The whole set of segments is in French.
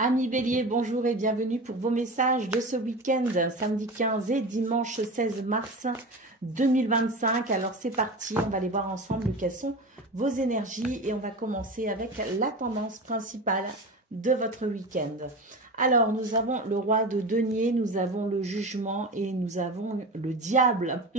Amis Bélier, bonjour et bienvenue pour vos messages de ce week-end, samedi 15 et dimanche 16 mars 2025. Alors c'est parti, on va aller voir ensemble quelles sont vos énergies et on va commencer avec la tendance principale de votre week-end. Alors nous avons le roi de denier, nous avons le jugement et nous avons le diable.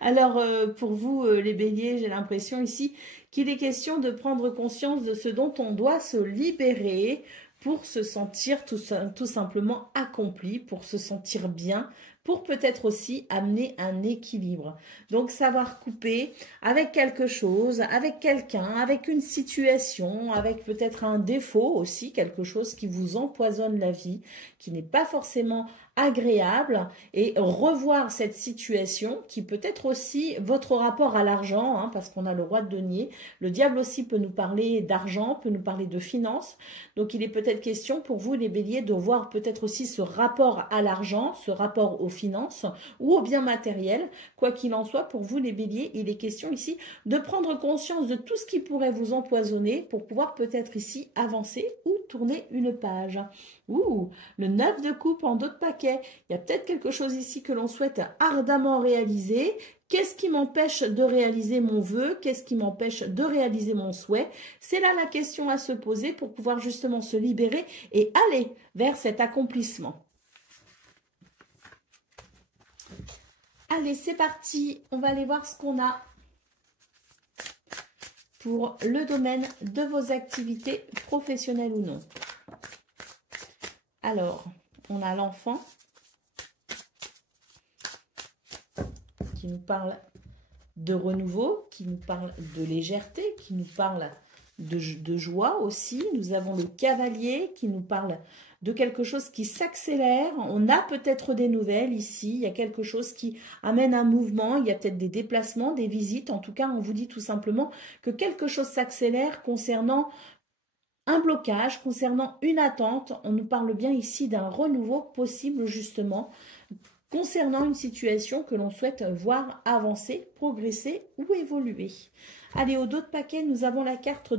Alors pour vous les béliers, j'ai l'impression ici qu'il est question de prendre conscience de ce dont on doit se libérer pour se sentir tout simplement accompli, pour se sentir bien, pour peut-être aussi amener un équilibre. Donc savoir couper avec quelque chose, avec quelqu'un, avec une situation, avec peut-être un défaut aussi, quelque chose qui vous empoisonne la vie, qui n'est pas forcément agréable, et revoir cette situation qui peut être aussi votre rapport à l'argent, hein, parce qu'on a le roi de denier. Le diable aussi peut nous parler d'argent, peut nous parler de finances. Donc il est peut-être question pour vous les béliers de voir peut-être aussi ce rapport à l'argent, ce rapport aux finances ou aux biens matériels. Quoi qu'il en soit, pour vous les béliers, il est question ici de prendre conscience de tout ce qui pourrait vous empoisonner pour pouvoir peut-être ici avancer ou tourner une page. Ouh, le 9 de coupe en dos de paquet. Il y a peut-être quelque chose ici que l'on souhaite ardemment réaliser. Qu'est-ce qui m'empêche de réaliser mon vœu? Qu'est-ce qui m'empêche de réaliser mon souhait? C'est là la question à se poser pour pouvoir justement se libérer et aller vers cet accomplissement. Allez, c'est parti. On va aller voir ce qu'on a pour le domaine de vos activités professionnelles ou non. Alors, on a l'enfant qui nous parle de renouveau, qui nous parle de légèreté, qui nous parle de joie aussi. Nous avons le cavalier qui nous parle de quelque chose qui s'accélère. On a peut-être des nouvelles ici. Il y a quelque chose qui amène un mouvement. Il y a peut-être des déplacements, des visites. En tout cas, on vous dit tout simplement que quelque chose s'accélère concernant un blocage, concernant une attente. On nous parle bien ici d'un renouveau possible justement concernant une situation que l'on souhaite voir avancer, progresser ou évoluer. Allez, au dos de paquet, nous avons la carte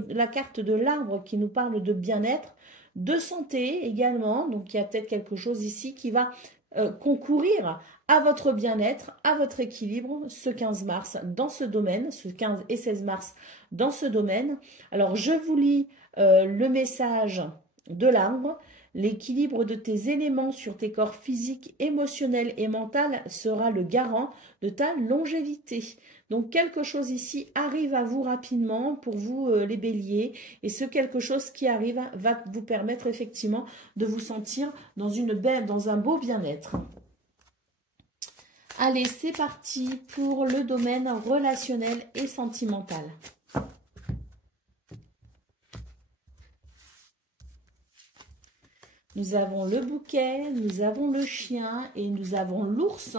de l'arbre qui nous parle de bien-être, de santé également. Donc, il y a peut-être quelque chose ici qui va concourir à votre bien-être, à votre équilibre ce 15 mars dans ce domaine, ce 15 et 16 mars dans ce domaine. Alors, je vous lis le message de l'arbre. L'équilibre de tes éléments sur tes corps physiques, émotionnels et mental sera le garant de ta longévité. Donc quelque chose ici arrive à vous rapidement pour vous les béliers, et ce quelque chose qui arrive va vous permettre effectivement de vous sentir dans un beau bien-être. Allez, c'est parti pour le domaine relationnel et sentimental. Nous avons le bouquet, nous avons le chien et nous avons l'ours.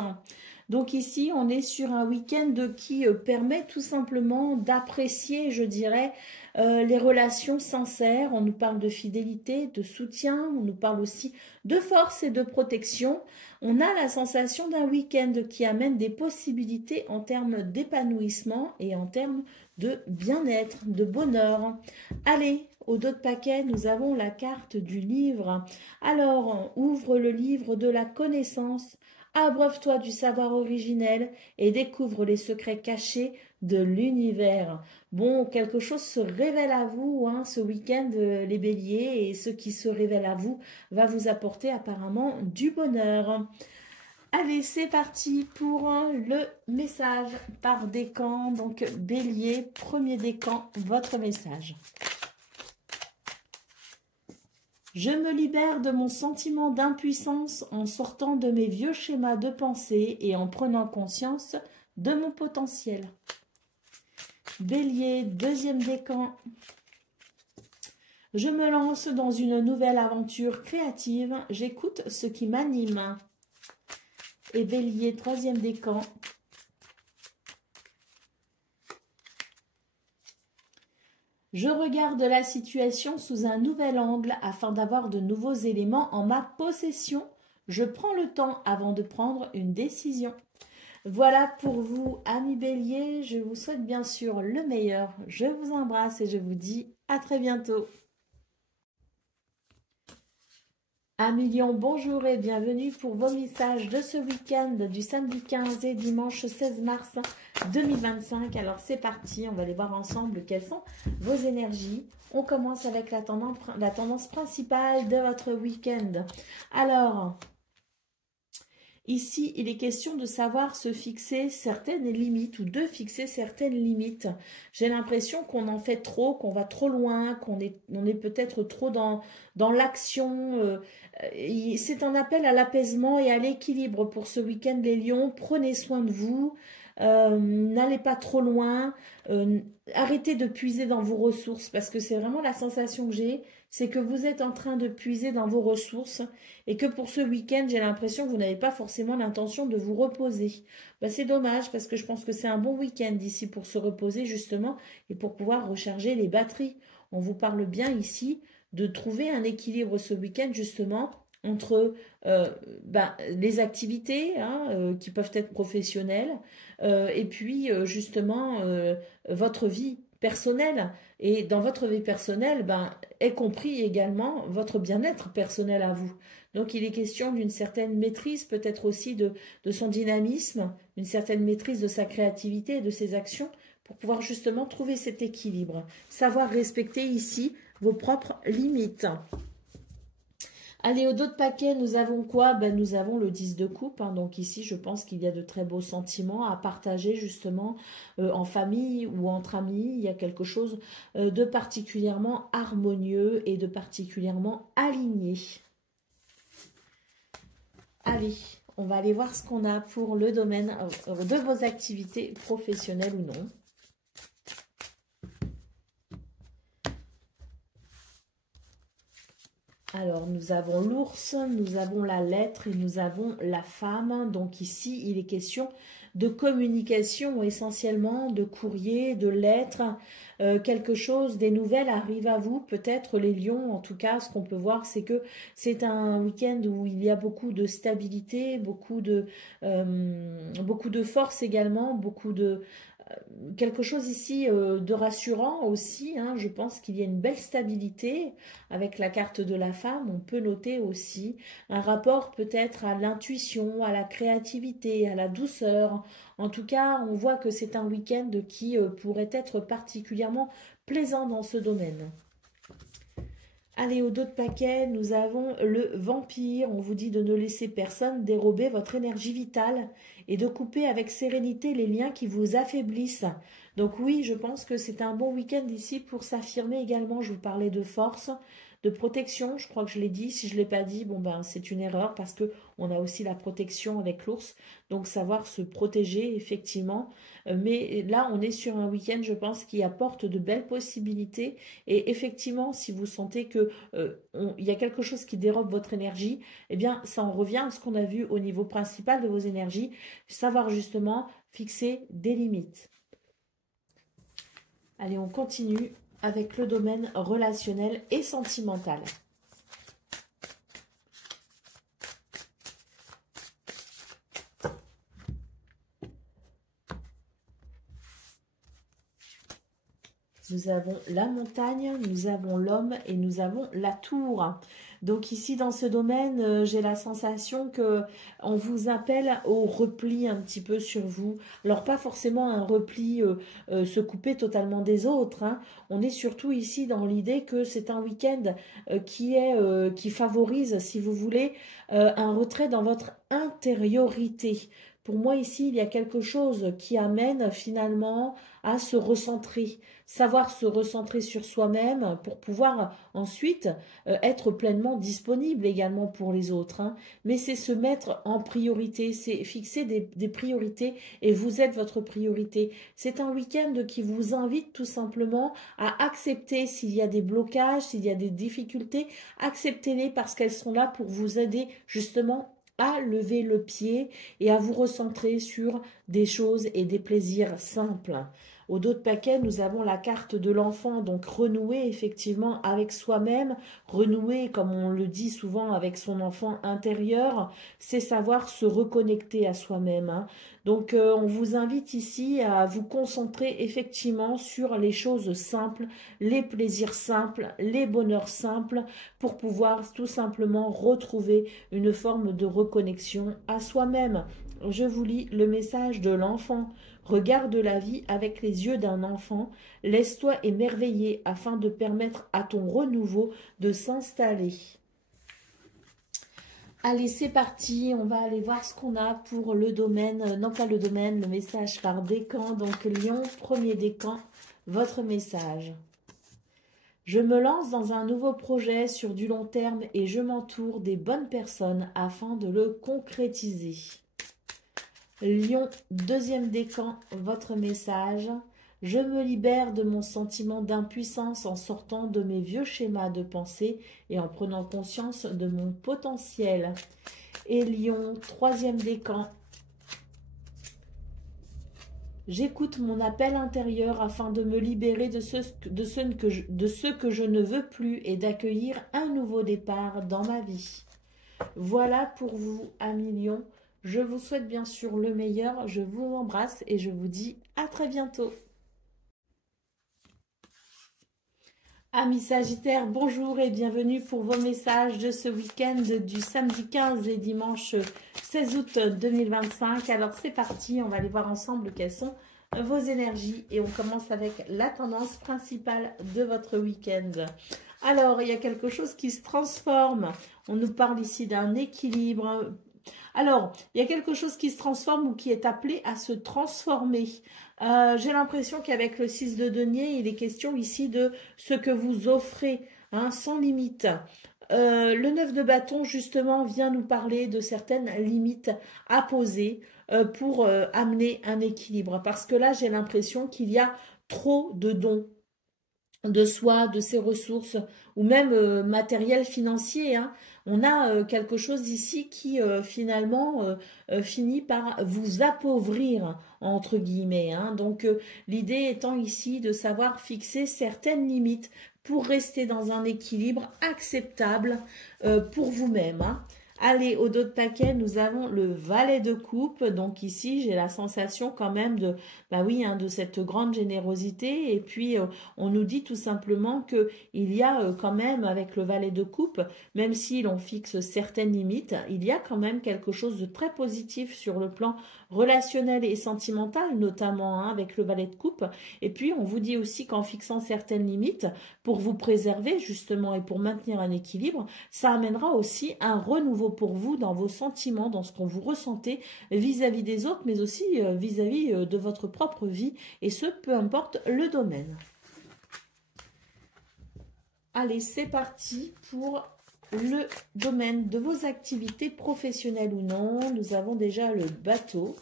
Donc ici, on est sur un week-end qui permet tout simplement d'apprécier, je dirais, les relations sincères. On nous parle de fidélité, de soutien, on nous parle aussi de force et de protection. On a la sensation d'un week-end qui amène des possibilités en termes d'épanouissement et en termes de bien-être, de bonheur. Allez, au dos de paquet, nous avons la carte du livre. Alors, ouvre le livre de la connaissance, abreuve-toi du savoir originel et découvre les secrets cachés de l'univers. Bon, quelque chose se révèle à vous hein, ce week-end, les béliers, et ce qui se révèle à vous va vous apporter apparemment du bonheur. Allez, c'est parti pour le message par décan. Donc, bélier, premier décan, votre message. Je me libère de mon sentiment d'impuissance en sortant de mes vieux schémas de pensée et en prenant conscience de mon potentiel. Bélier, deuxième décan. Je me lance dans une nouvelle aventure créative. J'écoute ce qui m'anime. Et Bélier, troisième décan. Je regarde la situation sous un nouvel angle afin d'avoir de nouveaux éléments en ma possession. Je prends le temps avant de prendre une décision. Voilà pour vous, amis béliers. Je vous souhaite bien sûr le meilleur. Je vous embrasse et je vous dis à très bientôt. 1 million, bonjour et bienvenue pour vos messages de ce week-end du samedi 15 et dimanche 16 mars 2025. Alors c'est parti, on va aller voir ensemble quelles sont vos énergies. On commence avec la tendance principale de votre week-end. Alors, ici, il est question de savoir se fixer certaines limites ou de fixer certaines limites. J'ai l'impression qu'on en fait trop, qu'on va trop loin, on est peut-être trop dans l'action. C'est un appel à l'apaisement et à l'équilibre pour ce week-end, les lions. Prenez soin de vous. N'allez pas trop loin, arrêtez de puiser dans vos ressources parce que c'est vraiment la sensation que j'ai, c'est que vous êtes en train de puiser dans vos ressources et que pour ce week-end, j'ai l'impression que vous n'avez pas forcément l'intention de vous reposer. Ben, c'est dommage parce que je pense que c'est un bon week-end ici pour se reposer justement et pour pouvoir recharger les batteries. On vous parle bien ici de trouver un équilibre ce week-end justement entre les activités qui peuvent être professionnelles et puis justement votre vie personnelle. Et dans votre vie personnelle, est compris également votre bien-être personnel à vous. Donc il est question d'une certaine maîtrise, peut-être aussi de son dynamisme, une certaine maîtrise de sa créativité et de ses actions pour pouvoir justement trouver cet équilibre. Savoir respecter ici vos propres limites. Allez, au dos de paquet, nous avons quoi? Nous avons le 10 de coupe. Donc ici, je pense qu'il y a de très beaux sentiments à partager justement en famille ou entre amis. Il y a quelque chose de particulièrement harmonieux et de particulièrement aligné. Allez, on va aller voir ce qu'on a pour le domaine de vos activités professionnelles ou non. Alors, nous avons l'ours, nous avons la lettre et nous avons la femme. Donc ici, il est question de communication essentiellement, de courrier, de lettres. Quelque chose, des nouvelles arrivent à vous, peut-être les lions. En tout cas, ce qu'on peut voir, c'est que c'est un week-end où il y a beaucoup de stabilité, beaucoup de force également, quelque chose ici de rassurant aussi, je pense qu'il y a une belle stabilité avec la carte de la femme. On peut noter aussi un rapport peut-être à l'intuition, à la créativité, à la douceur. En tout cas, on voit que c'est un week-end qui pourrait être particulièrement plaisant dans ce domaine. Allez, au dos de paquet, nous avons le vampire. On vous dit de ne laisser personne dérober votre énergie vitale et de couper avec sérénité les liens qui vous affaiblissent. Donc oui, je pense que c'est un bon week-end ici pour s'affirmer également. Je vous parlais de force, de protection. Je crois que je l'ai dit. Si je ne l'ai pas dit, c'est une erreur parce que on a aussi la protection avec l'ours. Donc savoir se protéger effectivement. Mais là, on est sur un week-end, je pense, qui apporte de belles possibilités. Et effectivement, si vous sentez que il y a quelque chose qui dérobe votre énergie, eh bien, ça en revient à ce qu'on a vu au niveau principal de vos énergies. Savoir justement fixer des limites. Allez, on continue avec le domaine relationnel et sentimental. Nous avons la montagne, nous avons l'homme et nous avons la tour. Donc ici, dans ce domaine, j'ai la sensation qu'on vous appelle au repli un petit peu sur vous. Alors, pas forcément un repli se couper totalement des autres. On est surtout ici dans l'idée que c'est un week-end qui favorise, si vous voulez, un retrait dans votre intériorité. Pour moi, ici, il y a quelque chose qui amène finalement à se recentrer, savoir se recentrer sur soi-même pour pouvoir ensuite être pleinement disponible également pour les autres. Mais c'est se mettre en priorité, c'est fixer des priorités et vous êtes votre priorité. C'est un week-end qui vous invite tout simplement à accepter s'il y a des blocages, s'il y a des difficultés, acceptez-les parce qu'elles sont là pour vous aider justement à lever le pied et à vous recentrer sur des choses et des plaisirs simples. Au dos de paquet, nous avons la carte de l'enfant, donc renouer effectivement avec soi-même, renouer, comme on le dit souvent, avec son enfant intérieur, c'est savoir se reconnecter à soi-même. Donc, on vous invite ici à vous concentrer effectivement sur les choses simples, les plaisirs simples, les bonheurs simples, pour pouvoir tout simplement retrouver une forme de reconnexion à soi-même. Je vous lis le message de l'enfant. Regarde la vie avec les yeux d'un enfant, laisse-toi émerveiller afin de permettre à ton renouveau de s'installer. Allez, c'est parti, on va aller voir ce qu'on a pour le domaine, non pas le domaine, le message par décan. Donc Lion, premier décan, votre message. Je me lance dans un nouveau projet sur du long terme et je m'entoure des bonnes personnes afin de le concrétiser. Lion, deuxième décan, votre message. Je me libère de mon sentiment d'impuissance en sortant de mes vieux schémas de pensée et en prenant conscience de mon potentiel. Et Lion, troisième décan. J'écoute mon appel intérieur afin de me libérer de ce que je ne veux plus et d'accueillir un nouveau départ dans ma vie. Voilà pour vous, amis Lion. Je vous souhaite bien sûr le meilleur. Je vous embrasse et je vous dis à très bientôt. Amis Sagittaires, bonjour et bienvenue pour vos messages de ce week-end du samedi 15 et dimanche 16 août 2025. Alors c'est parti, on va aller voir ensemble quelles sont vos énergies et on commence avec la tendance principale de votre week-end. Alors, il y a quelque chose qui se transforme. On nous parle ici d'un équilibre. Alors, il y a quelque chose qui se transforme ou qui est appelé à se transformer. J'ai l'impression qu'avec le 6 de denier, il est question ici de ce que vous offrez, hein, sans limite. Le 9 de bâton, justement, vient nous parler de certaines limites à poser pour amener un équilibre. Parce que là, j'ai l'impression qu'il y a trop de dons de soi, de ses ressources, ou même matériel financier, hein. On a quelque chose ici qui finalement finit par vous appauvrir, entre guillemets, hein. Donc l'idée étant ici de savoir fixer certaines limites pour rester dans un équilibre acceptable pour vous-même, hein. Allez, au dos de paquet, nous avons le valet de coupe. Donc ici, j'ai la sensation quand même de, bah oui, hein, de cette grande générosité. Et puis, on nous dit tout simplement que il y a quand même, avec le valet de coupe, même si l'on fixe certaines limites, il y a quand même quelque chose de très positif sur le plan relationnel et sentimental, notamment, hein, avec le valet de coupe. Et puis, on vous dit aussi qu'en fixant certaines limites, pour vous préserver justement et pour maintenir un équilibre, ça amènera aussi un renouveau pour vous dans vos sentiments, dans ce qu'on vous ressentez vis-à-vis des autres, mais aussi vis-à-vis de votre propre vie, et ce, peu importe le domaine. Allez, c'est parti pour le domaine de vos activités professionnelles ou non. Nous avons déjà le bateau.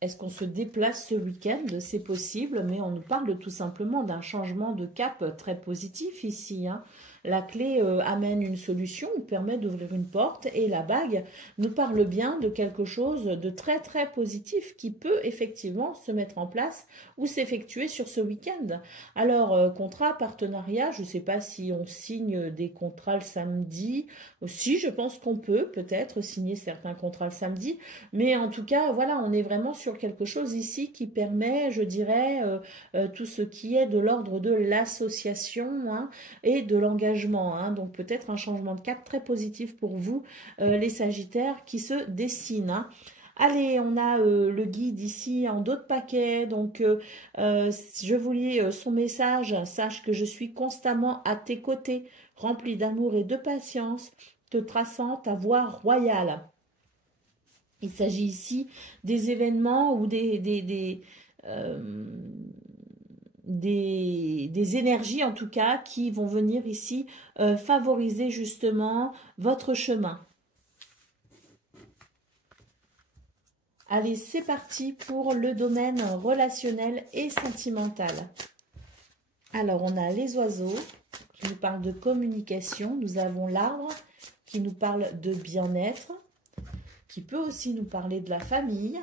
Est-ce qu'on se déplace ce week-end? C'est possible, mais on nous parle tout simplement d'un changement de cap très positif ici, hein. La clé amène une solution, permet d'ouvrir une porte, et la bague nous parle bien de quelque chose de très très positif qui peut effectivement se mettre en place ou s'effectuer sur ce week-end. Alors, contrat, partenariat, je ne sais pas si on signe des contrats le samedi. Si, je pense qu'on peut peut-être signer certains contrats le samedi, mais en tout cas, voilà, on est vraiment sur quelque chose ici qui permet, je dirais, tout ce qui est de l'ordre de l'association, hein, et de l'engagement, hein. Donc peut-être un changement de cap très positif pour vous, les Sagittaires, qui se dessinent, hein. Allez, on a le guide ici en dos de paquet. Donc, je vous lis son message. Sache que je suis constamment à tes côtés, rempli d'amour et de patience, te traçant ta voie royale. Il s'agit ici des événements ou des énergies en tout cas qui vont venir ici favoriser justement votre chemin. Allez, c'est parti pour le domaine relationnel et sentimental. Alors, on a les oiseaux qui nous parlent de communication. Nous avons l'arbre qui nous parle de bien-être, qui peut aussi nous parler de la famille.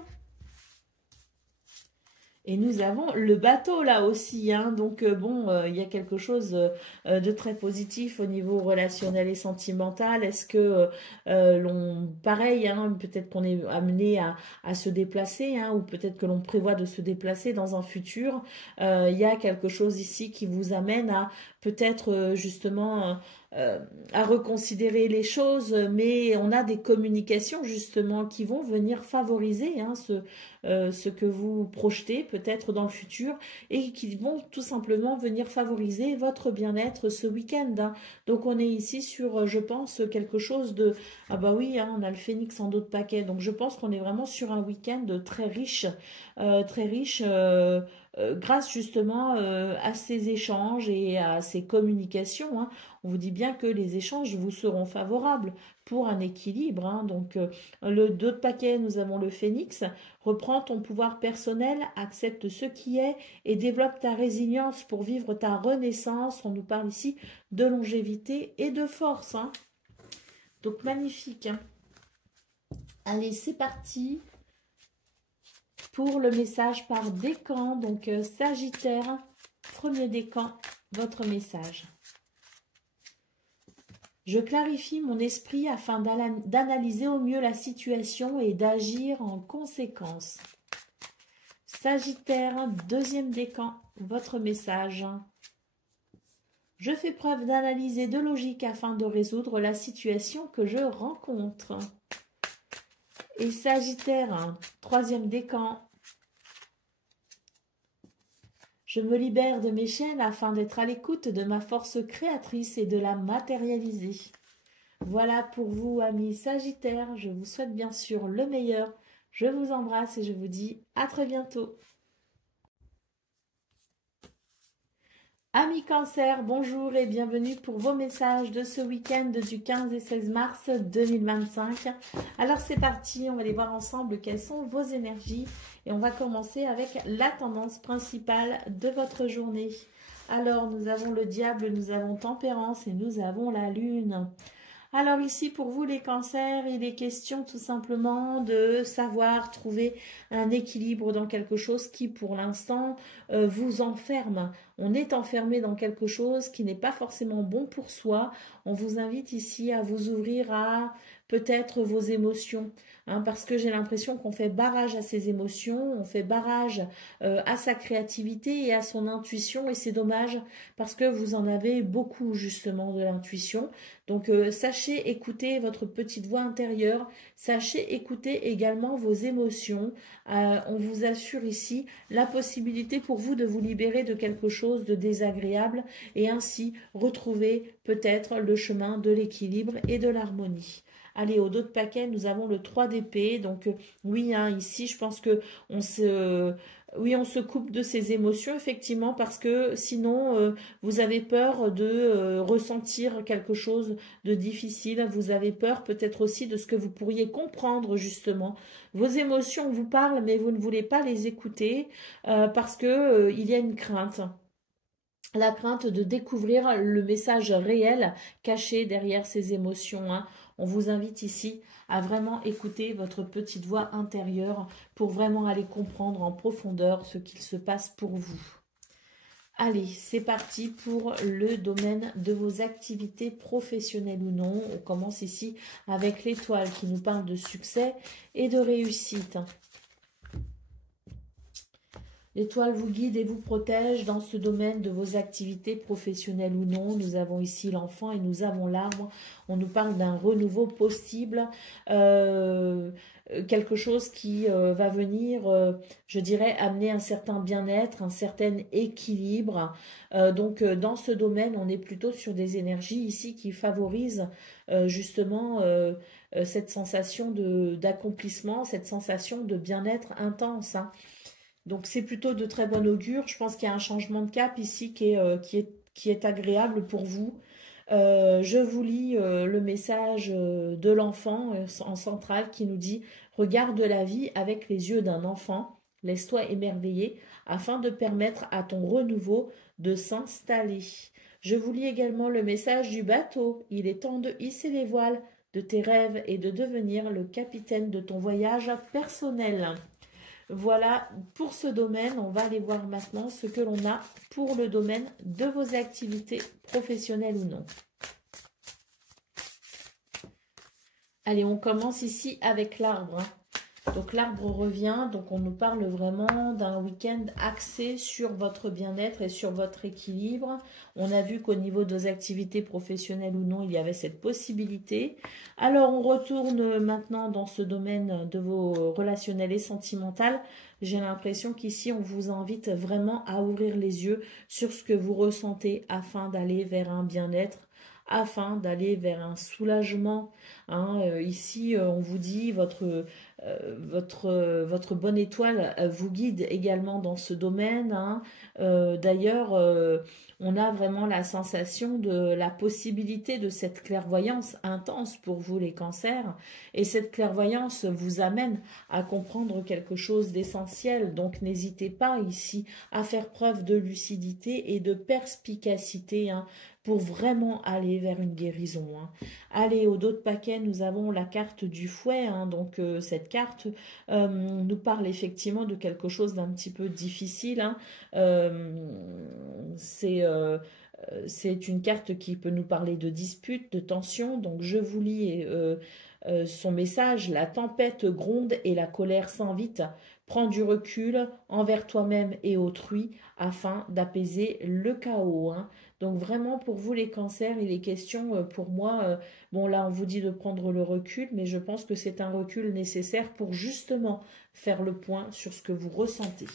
Et nous avons le bateau là aussi, hein. Donc bon, il y a quelque chose de très positif au niveau relationnel et sentimental. Est-ce que pareil, hein, peut-être qu'on est amené à se déplacer, hein, ou peut-être que l'on prévoit de se déplacer dans un futur. Il y a quelque chose ici qui vous amène à peut-être justement à reconsidérer les choses, mais on a des communications justement qui vont venir favoriser, hein, ce que vous projetez peut-être dans le futur et qui vont tout simplement venir favoriser votre bien-être ce week-end, hein. Donc on est ici sur, je pense, quelque chose de... Ah bah oui, hein, on a le phénix en dos de paquet, donc je pense qu'on est vraiment sur un week-end très riche, grâce justement à ces échanges et à ces communications, hein. On vous dit bien que les échanges vous seront favorables pour un équilibre, hein. Donc le dos de paquet, nous avons le phénix. Reprends ton pouvoir personnel, accepte ce qui est et développe ta résilience pour vivre ta renaissance. On nous parle ici de longévité et de force, hein. Donc magnifique, hein. Allez, c'est parti pour le message par décan. Donc Sagittaire, premier décan, votre message. Je clarifie mon esprit afin d'analyser au mieux la situation et d'agir en conséquence. Sagittaire, deuxième décan, votre message. Je fais preuve d'analyse et de logique afin de résoudre la situation que je rencontre. Et Sagittaire, troisième décan. Je me libère de mes chaînes afin d'être à l'écoute de ma force créatrice et de la matérialiser. Voilà pour vous, amis Sagittaires. Je vous souhaite bien sûr le meilleur. Je vous embrasse et je vous dis à très bientôt. Amis Cancer, bonjour et bienvenue pour vos messages de ce week-end du 15 et 16 mars 2025. Alors c'est parti, on va aller voir ensemble quelles sont vos énergies et on va commencer avec la tendance principale de votre journée. Alors nous avons le diable, nous avons Tempérance et nous avons la lune. Alors ici, pour vous les cancers, il est question tout simplement de savoir trouver un équilibre dans quelque chose qui, pour l'instant, vous enferme. On est enfermé dans quelque chose qui n'est pas forcément bon pour soi. On vous invite ici à vous ouvrir à peut-être vos émotions, hein, parce que j'ai l'impression qu'on fait barrage à ses émotions, on fait barrage à sa créativité et à son intuition, et c'est dommage parce que vous en avez beaucoup justement de l'intuition. Donc sachez écouter votre petite voix intérieure, sachez écouter également vos émotions. On vous assure ici la possibilité pour vous de vous libérer de quelque chose de désagréable et ainsi retrouver peut-être le chemin de l'équilibre et de l'harmonie. Allez, au dos de paquet, nous avons le 3 d'épée. Donc oui, hein, ici, je pense que on se coupe de ses émotions, effectivement, parce que sinon, vous avez peur de ressentir quelque chose de difficile. Vous avez peur peut-être aussi de ce que vous pourriez comprendre, justement. Vos émotions vous parlent, mais vous ne voulez pas les écouter parce que il y a une crainte. La crainte de découvrir le message réel caché derrière ces émotions, hein. On vous invite ici à vraiment écouter votre petite voix intérieure pour vraiment aller comprendre en profondeur ce qu'il se passe pour vous. Allez, c'est parti pour le domaine de vos activités professionnelles ou non. On commence ici avec l'étoile qui nous parle de succès et de réussite. L'étoile vous guide et vous protège dans ce domaine de vos activités professionnelles ou non. Nous avons ici l'enfant et nous avons l'arbre. On nous parle d'un renouveau possible, quelque chose qui va venir, je dirais, amener un certain bien-être, un certain équilibre. Donc, dans ce domaine, on est plutôt sur des énergies ici qui favorisent justement cette sensation d'accomplissement, cette sensation de bien-être intense, hein. Donc, c'est plutôt de très bon augure. Je pense qu'il y a un changement de cap ici qui est agréable pour vous. Je vous lis le message de l'enfant en centrale qui nous dit « Regarde la vie avec les yeux d'un enfant, laisse-toi émerveiller afin de permettre à ton renouveau de s'installer. » Je vous lis également le message du bateau. Il est temps de hisser les voiles de tes rêves et de devenir le capitaine de ton voyage personnel. Voilà pour ce domaine. On va aller voir maintenant ce que l'on a pour le domaine de vos activités professionnelles ou non. Allez, on commence ici avec l'arbre. Donc l'arbre revient, donc on nous parle vraiment d'un week-end axé sur votre bien-être et sur votre équilibre. On a vu qu'au niveau de vos activités professionnelles ou non, il y avait cette possibilité. Alors on retourne maintenant dans ce domaine de vos relationnels et sentimentales. J'ai l'impression qu'ici on vous invite vraiment à ouvrir les yeux sur ce que vous ressentez afin d'aller vers un bien-être, afin d'aller vers un soulagement. Ici, on vous dit votre bonne étoile vous guide également dans ce domaine. D'ailleurs, on a vraiment la sensation de la possibilité de cette clairvoyance intense pour vous les cancers. Et cette clairvoyance vous amène à comprendre quelque chose d'essentiel. Donc n'hésitez pas ici à faire preuve de lucidité et de perspicacité pour vraiment aller vers une guérison. Allez, au dos de paquet, nous avons la carte du fouet. Donc cette carte nous parle effectivement de quelque chose d'un petit peu difficile. C'est une carte qui peut nous parler de dispute, de tension. Donc je vous lis son message. La tempête gronde et la colère s'invite. Prends du recul envers toi-même et autrui afin d'apaiser le chaos. Donc vraiment pour vous les cancers, il est question pour moi, bon là on vous dit de prendre le recul, mais je pense que c'est un recul nécessaire pour justement faire le point sur ce que vous ressentez.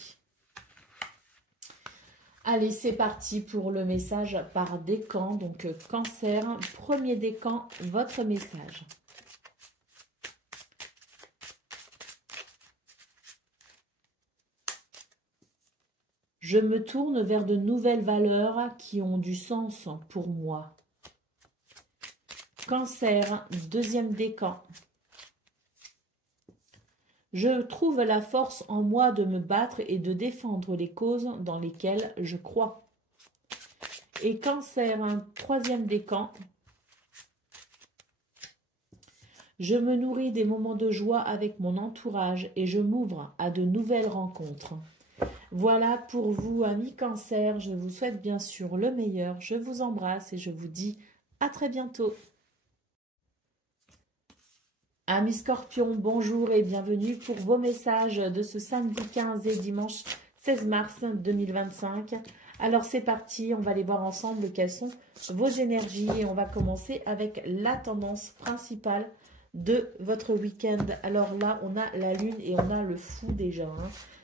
Allez, c'est parti pour le message par décan. Donc cancer, premier décan, votre message. Je me tourne vers de nouvelles valeurs qui ont du sens pour moi. Cancer, deuxième décan. Je trouve la force en moi de me battre et de défendre les causes dans lesquelles je crois. Et Cancer, troisième décan. Je me nourris des moments de joie avec mon entourage et je m'ouvre à de nouvelles rencontres. Voilà pour vous, amis Cancer. Je vous souhaite bien sûr le meilleur. Je vous embrasse et je vous dis à très bientôt. Amis Scorpions, bonjour et bienvenue pour vos messages de ce samedi 15 et dimanche 16 mars 2025. Alors c'est parti, on va aller voir ensemble quelles sont vos énergies et on va commencer avec la tendance principale de votre week-end. Alors là, on a la lune et on a le fou déjà.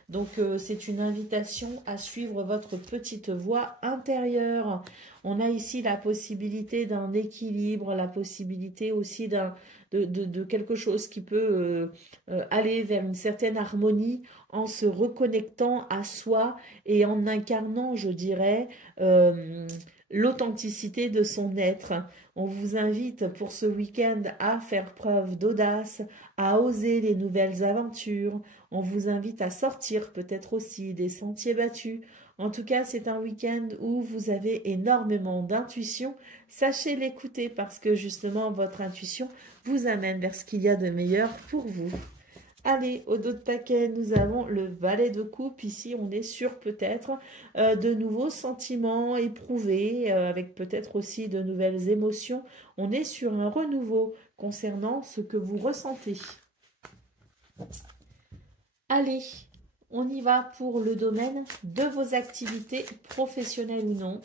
Donc c'est une invitation à suivre votre petite voix intérieure. On a ici la possibilité d'un équilibre, la possibilité aussi de quelque chose qui peut aller vers une certaine harmonie en se reconnectant à soi et en incarnant, je dirais, l'authenticité de son être. On vous invite pour ce week-end à faire preuve d'audace, à oser les nouvelles aventures. On vous invite à sortir peut-être aussi des sentiers battus. En tout cas, c'est un week-end où vous avez énormément d'intuition. Sachez l'écouter parce que justement, votre intuition vous amène vers ce qu'il y a de meilleur pour vous. Allez, au dos de paquet, nous avons le valet de coupe. Ici, on est sur peut-être de nouveaux sentiments éprouvés, avec peut-être aussi de nouvelles émotions. On est sur un renouveau concernant ce que vous ressentez. Allez, on y va pour le domaine de vos activités professionnelles ou non.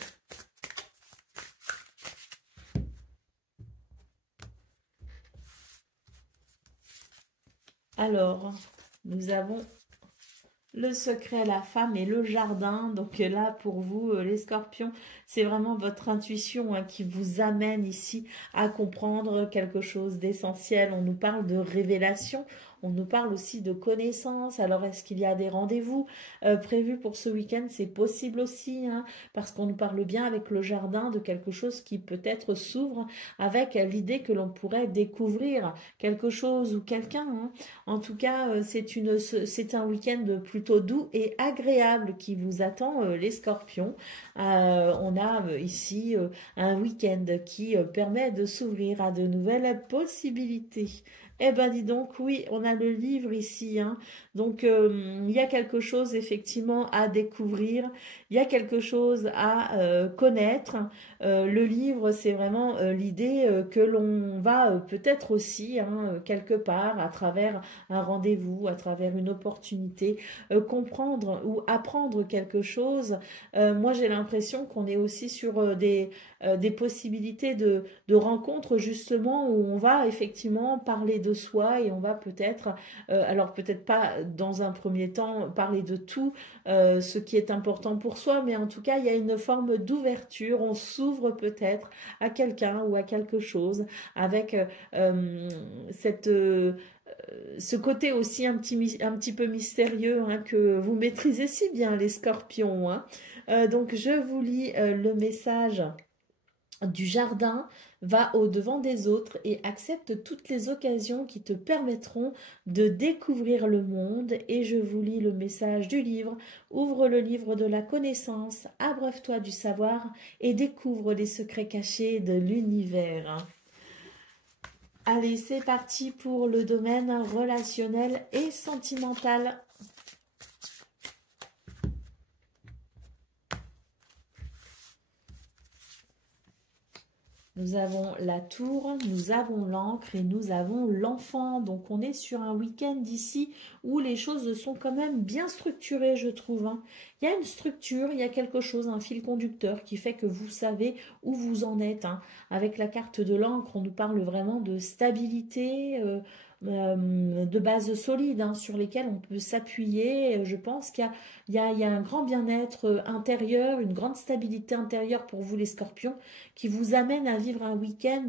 Alors, nous avons le secret, la femme et le jardin. Donc là, pour vous, les scorpions, c'est vraiment votre intuition qui vous amène ici à comprendre quelque chose d'essentiel. On nous parle de révélation. On nous parle aussi de connaissances. Alors, est-ce qu'il y a des rendez-vous prévus pour ce week-end? C'est possible aussi, parce qu'on nous parle bien avec le jardin de quelque chose qui peut-être s'ouvre avec l'idée que l'on pourrait découvrir quelque chose ou quelqu'un. En tout cas, c'est un week-end plutôt doux et agréable qui vous attend, les scorpions. On a ici un week-end qui permet de s'ouvrir à de nouvelles possibilités. Eh ben dis donc, oui, on a le livre ici, hein. Donc il y a quelque chose effectivement à découvrir, il y a quelque chose à connaître. Le livre, c'est vraiment l'idée que l'on va peut-être aussi, hein, quelque part, à travers un rendez-vous, à travers une opportunité, comprendre ou apprendre quelque chose. Moi, j'ai l'impression qu'on est aussi sur des possibilités de rencontres justement où on va effectivement parler de soi et on va peut-être, alors peut-être pas dans un premier temps parler de tout ce qui est important pour soi, mais en tout cas il y a une forme d'ouverture, on s'ouvre peut-être à quelqu'un ou à quelque chose avec cette ce côté aussi un petit peu mystérieux, hein, que vous maîtrisez si bien les scorpions, hein. Donc je vous lis le message du jardin. Va au-devant des autres et accepte toutes les occasions qui te permettront de découvrir le monde. Et je vous lis le message du livre. Ouvre le livre de la connaissance, abreuve-toi du savoir et découvre les secrets cachés de l'univers. Allez, c'est parti pour le domaine relationnel et sentimental. Nous avons la tour, nous avons l'encre et nous avons l'enfant. Donc on est sur un week-end ici où les choses sont quand même bien structurées, je trouve, hein. Il y a une structure, il y a quelque chose, un fil conducteur qui fait que vous savez où vous en êtes, hein. Avec la carte de l'encre, on nous parle vraiment de stabilité, de bases solides, hein, sur lesquelles on peut s'appuyer. Je pense qu'il y a un grand bien-être intérieur, une grande stabilité intérieure pour vous les scorpions, qui vous amène à vivre un week-end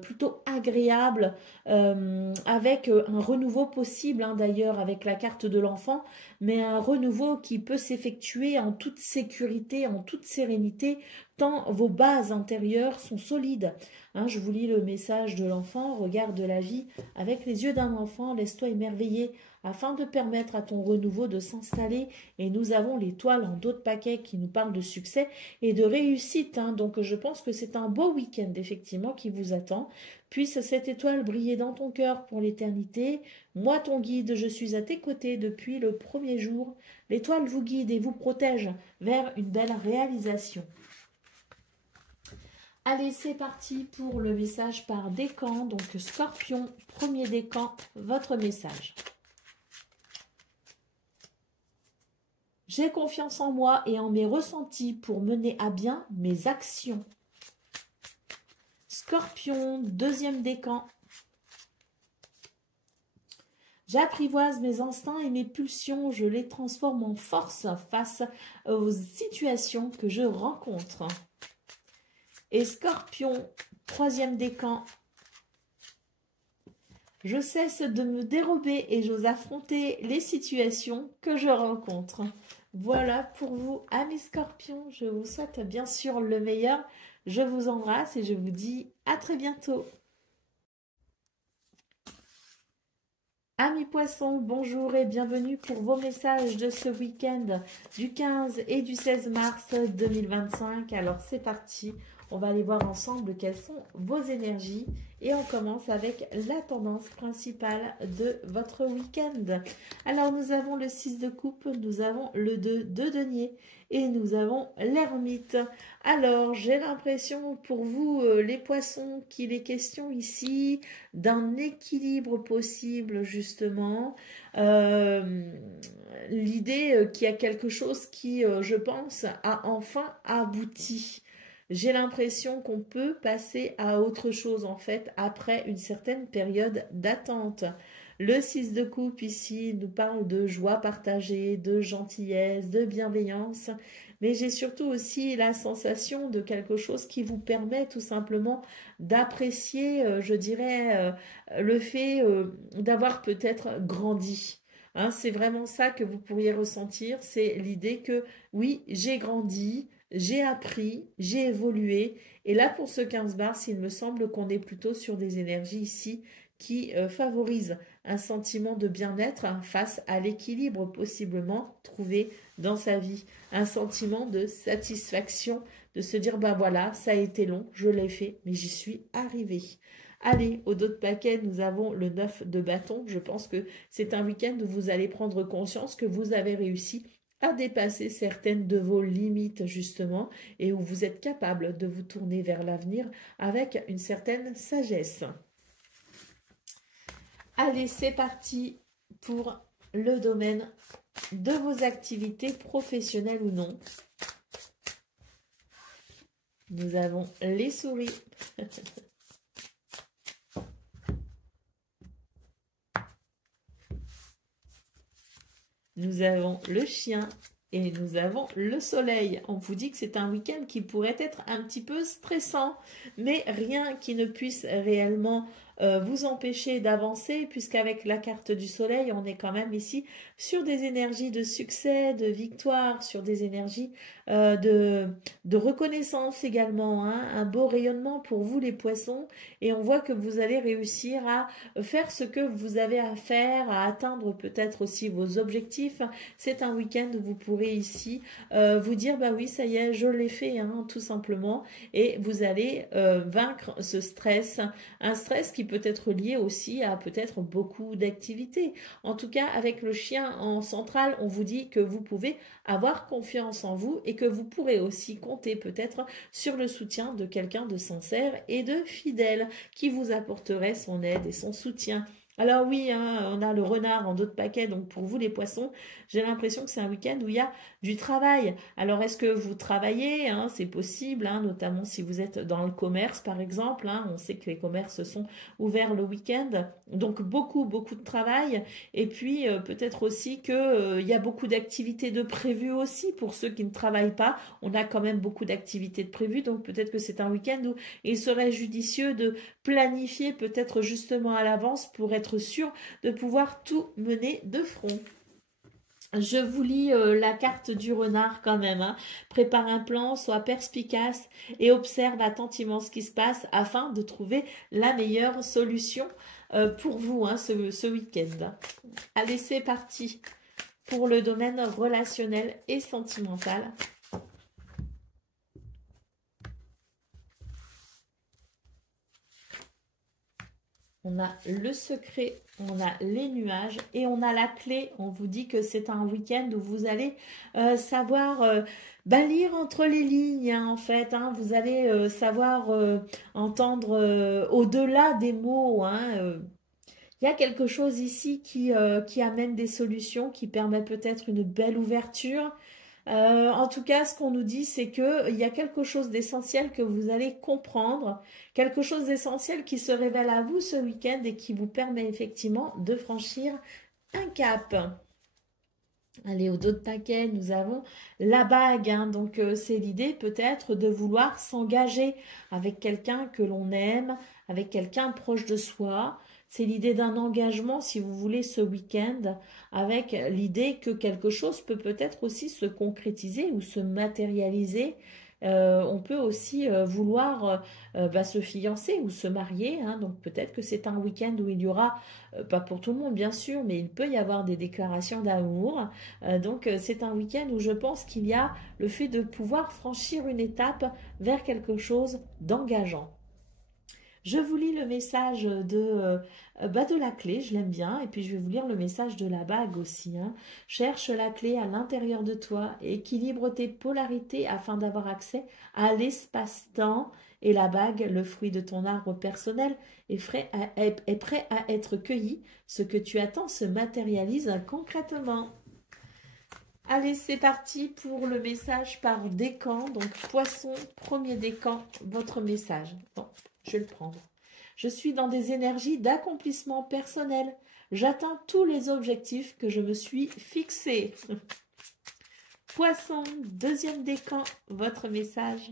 plutôt agréable, avec un renouveau possible, hein, d'ailleurs avec la carte de l'enfant, mais un renouveau qui peut s'effectuer en toute sécurité, en toute sérénité, tant vos bases intérieures sont solides, hein. Je vous lis le message de l'enfant. Regarde la vie avec les yeux d'un enfant, laisse-toi émerveiller afin de permettre à ton renouveau de s'installer. Et nous avons l'étoile en dos de paquet qui nous parle de succès et de réussite, hein. Donc je pense que c'est un beau week-end effectivement qui vous attend. Puisse cette étoile briller dans ton cœur pour l'éternité. Moi, ton guide, je suis à tes côtés depuis le premier jour. L'étoile vous guide et vous protège vers une belle réalisation. Allez, c'est parti pour le message par décan. Donc Scorpion, premier décan, votre message. J'ai confiance en moi et en mes ressentis pour mener à bien mes actions. Scorpion, deuxième décan. J'apprivoise mes instincts et mes pulsions, je les transforme en force face aux situations que je rencontre. Et Scorpion, troisième décan. Je cesse de me dérober et j'ose affronter les situations que je rencontre. Voilà pour vous, amis Scorpions. Je vous souhaite bien sûr le meilleur. Je vous embrasse et je vous dis à très bientôt. Amis Poissons, bonjour et bienvenue pour vos messages de ce week-end du 15 et du 16 mars 2025. Alors c'est parti. On va aller voir ensemble quelles sont vos énergies et on commence avec la tendance principale de votre week-end. Alors nous avons le 6 de coupe, nous avons le 2 de denier et nous avons l'ermite. Alors j'ai l'impression pour vous les poissons qu'il est question ici d'un équilibre possible justement. L'idée qu'il y a quelque chose qui je pense a enfin abouti. J'ai l'impression qu'on peut passer à autre chose en fait après une certaine période d'attente. Le 6 de coupe ici nous parle de joie partagée, de gentillesse, de bienveillance. Mais j'ai surtout aussi la sensation de quelque chose qui vous permet tout simplement d'apprécier, je dirais, le fait d'avoir peut-être grandi. Hein, c'est vraiment ça que vous pourriez ressentir, c'est l'idée que oui, j'ai grandi, j'ai appris, j'ai évolué. Et là, pour ce 15 mars, il me semble qu'on est plutôt sur des énergies ici qui favorisent un sentiment de bien-être face à l'équilibre possiblement trouvé dans sa vie. Un sentiment de satisfaction, de se dire, ben voilà, ça a été long, je l'ai fait, mais j'y suis arrivée. Allez, au dos de paquet, nous avons le 9 de bâton. Je pense que c'est un week-end où vous allez prendre conscience que vous avez réussi à dépasser certaines de vos limites justement et où vous êtes capable de vous tourner vers l'avenir avec une certaine sagesse. Allez, c'est parti pour le domaine de vos activités professionnelles ou non. Nous avons les souris. Nous avons le chien et nous avons le soleil. On vous dit que c'est un week-end qui pourrait être un petit peu stressant, mais rien qui ne puisse réellement vous empêcher d'avancer, puisqu'avec la carte du soleil, on est quand même ici sur des énergies de succès, de victoire, sur des énergies de reconnaissance également, hein, un beau rayonnement pour vous les poissons, et on voit que vous allez réussir à faire ce que vous avez à faire, à atteindre peut-être aussi vos objectifs. C'est un week-end où vous pourrez ici vous dire, bah oui, ça y est, je l'ai fait, hein, tout simplement, et vous allez vaincre ce stress, un stress qui peut être lié aussi à peut-être beaucoup d'activités. En tout cas, avec le chien en centrale, on vous dit que vous pouvez avoir confiance en vous et que vous pourrez aussi compter peut-être sur le soutien de quelqu'un de sincère et de fidèle qui vous apporterait son aide et son soutien. Alors oui, hein, on a le renard en dos de paquet, donc pour vous les poissons, j'ai l'impression que c'est un week-end où il y a du travail. Alors est-ce que vous travaillez, hein, c'est possible, hein, notamment si vous êtes dans le commerce par exemple, hein, on sait que les commerces sont ouverts le week-end, donc beaucoup de travail, et puis peut-être aussi que il y a beaucoup d'activités de prévues aussi pour ceux qui ne travaillent pas, on a quand même beaucoup d'activités de prévues, donc peut-être que c'est un week-end où il serait judicieux de planifier peut-être justement à l'avance pour être sûr de pouvoir tout mener de front. Je vous lis la carte du renard quand même. Hein. Prépare un plan, sois perspicace et observe attentivement ce qui se passe afin de trouver la meilleure solution pour vous hein, ce week-end. Allez, c'est parti pour le domaine relationnel et sentimental. On a le secret, on a les nuages et on a la clé. On vous dit que c'est un week-end où vous allez savoir lire entre les lignes hein, en fait. Hein. Vous allez savoir entendre au-delà des mots. Hein, il y a quelque chose ici qui amène des solutions, qui permet peut-être une belle ouverture. En tout cas, ce qu'on nous dit, c'est qu'il y a quelque chose d'essentiel que vous allez comprendre, quelque chose d'essentiel qui se révèle à vous ce week-end et qui vous permet effectivement de franchir un cap. Allez, au dos de paquet, nous avons la bague. Hein, donc, c'est l'idée peut-être de vouloir s'engager avec quelqu'un que l'on aime, avec quelqu'un proche de soi. C'est l'idée d'un engagement, si vous voulez, ce week-end, avec l'idée que quelque chose peut peut-être aussi se concrétiser ou se matérialiser. On peut aussi vouloir se fiancer ou se marier. Hein, donc, peut-être que c'est un week-end où il y aura, pas pour tout le monde bien sûr, mais il peut y avoir des déclarations d'amour. Donc, c'est un week-end où je pense qu'il y a le fait de pouvoir franchir une étape vers quelque chose d'engageant. Je vous lis le message de la clé, je l'aime bien, et puis je vais vous lire le message de la bague aussi. Hein. Cherche la clé à l'intérieur de toi, équilibre tes polarités afin d'avoir accès à l'espace-temps. Et la bague, le fruit de ton arbre personnel, est prêt à être cueilli. Ce que tu attends se matérialise concrètement. Allez, c'est parti pour le message par décan. Donc, poisson, premier décan, votre message. Bon, je vais le prendre. Je suis dans des énergies d'accomplissement personnel. J'atteins tous les objectifs que je me suis fixés. Poisson, deuxième décan, votre message.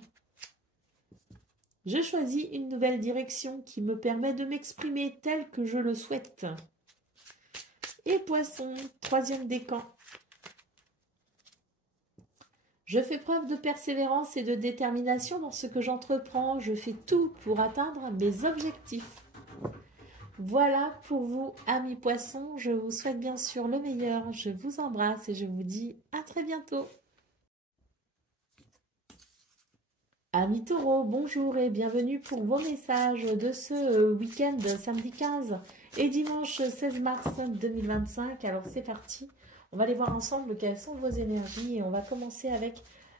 Je choisis une nouvelle direction qui me permet de m'exprimer tel que je le souhaite. Et poisson, troisième décan. Je fais preuve de persévérance et de détermination dans ce que j'entreprends. Je fais tout pour atteindre mes objectifs. Voilà pour vous, amis poissons. Je vous souhaite bien sûr le meilleur. Je vous embrasse et je vous dis à très bientôt. Amis taureaux, bonjour et bienvenue pour vos messages de ce week-end samedi 15 et dimanche 16 mars 2025. Alors c'est parti, on va aller voir ensemble quelles sont vos énergies et on va commencer avec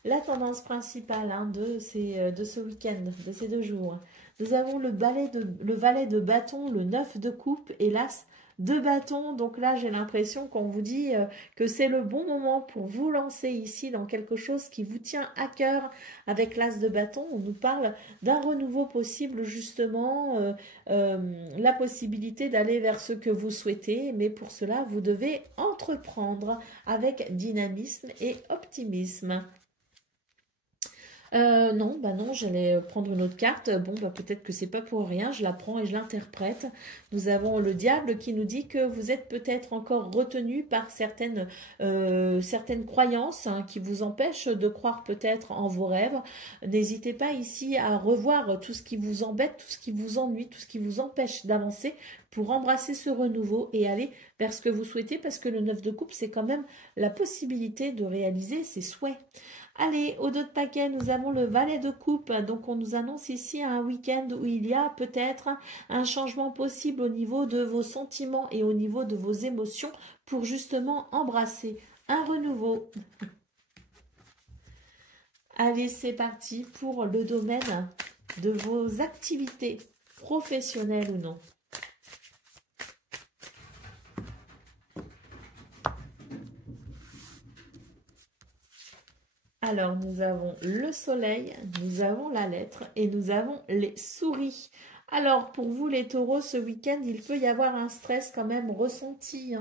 la tendance principale de ce week-end, de ces 2 jours. Nous avons le valet de bâton, le 9 de coupe et l'as de bâton. Donc là, j'ai l'impression qu'on vous dit que c'est le bon moment pour vous lancer ici dans quelque chose qui vous tient à cœur. Avec l'as de bâton, on nous parle d'un renouveau possible, justement, la possibilité d'aller vers ce que vous souhaitez. Mais pour cela, vous devez entreprendre avec dynamisme et optimisme. Non, j'allais prendre une autre carte. Bon, peut-être que c'est pas pour rien, je la prends et je l'interprète. Nous avons le diable qui nous dit que vous êtes peut-être encore retenu par certaines croyances qui vous empêchent de croire peut-être en vos rêves. N'hésitez pas ici à revoir tout ce qui vous embête, tout ce qui vous ennuie, tout ce qui vous empêche d'avancer pour embrasser ce renouveau et aller vers ce que vous souhaitez, parce que le 9 de coupe, c'est quand même la possibilité de réaliser ses souhaits. Allez, au dos de paquet, nous avons le valet de coupe. Donc, on nous annonce ici un week-end où il y a peut-être un changement possible au niveau de vos sentiments et au niveau de vos émotions pour justement embrasser un renouveau. Allez, c'est parti pour le domaine de vos activités professionnelles ou non. Alors, nous avons le soleil, nous avons la lettre et nous avons les souris. Alors, pour vous les taureaux, ce week-end, il peut y avoir un stress quand même ressenti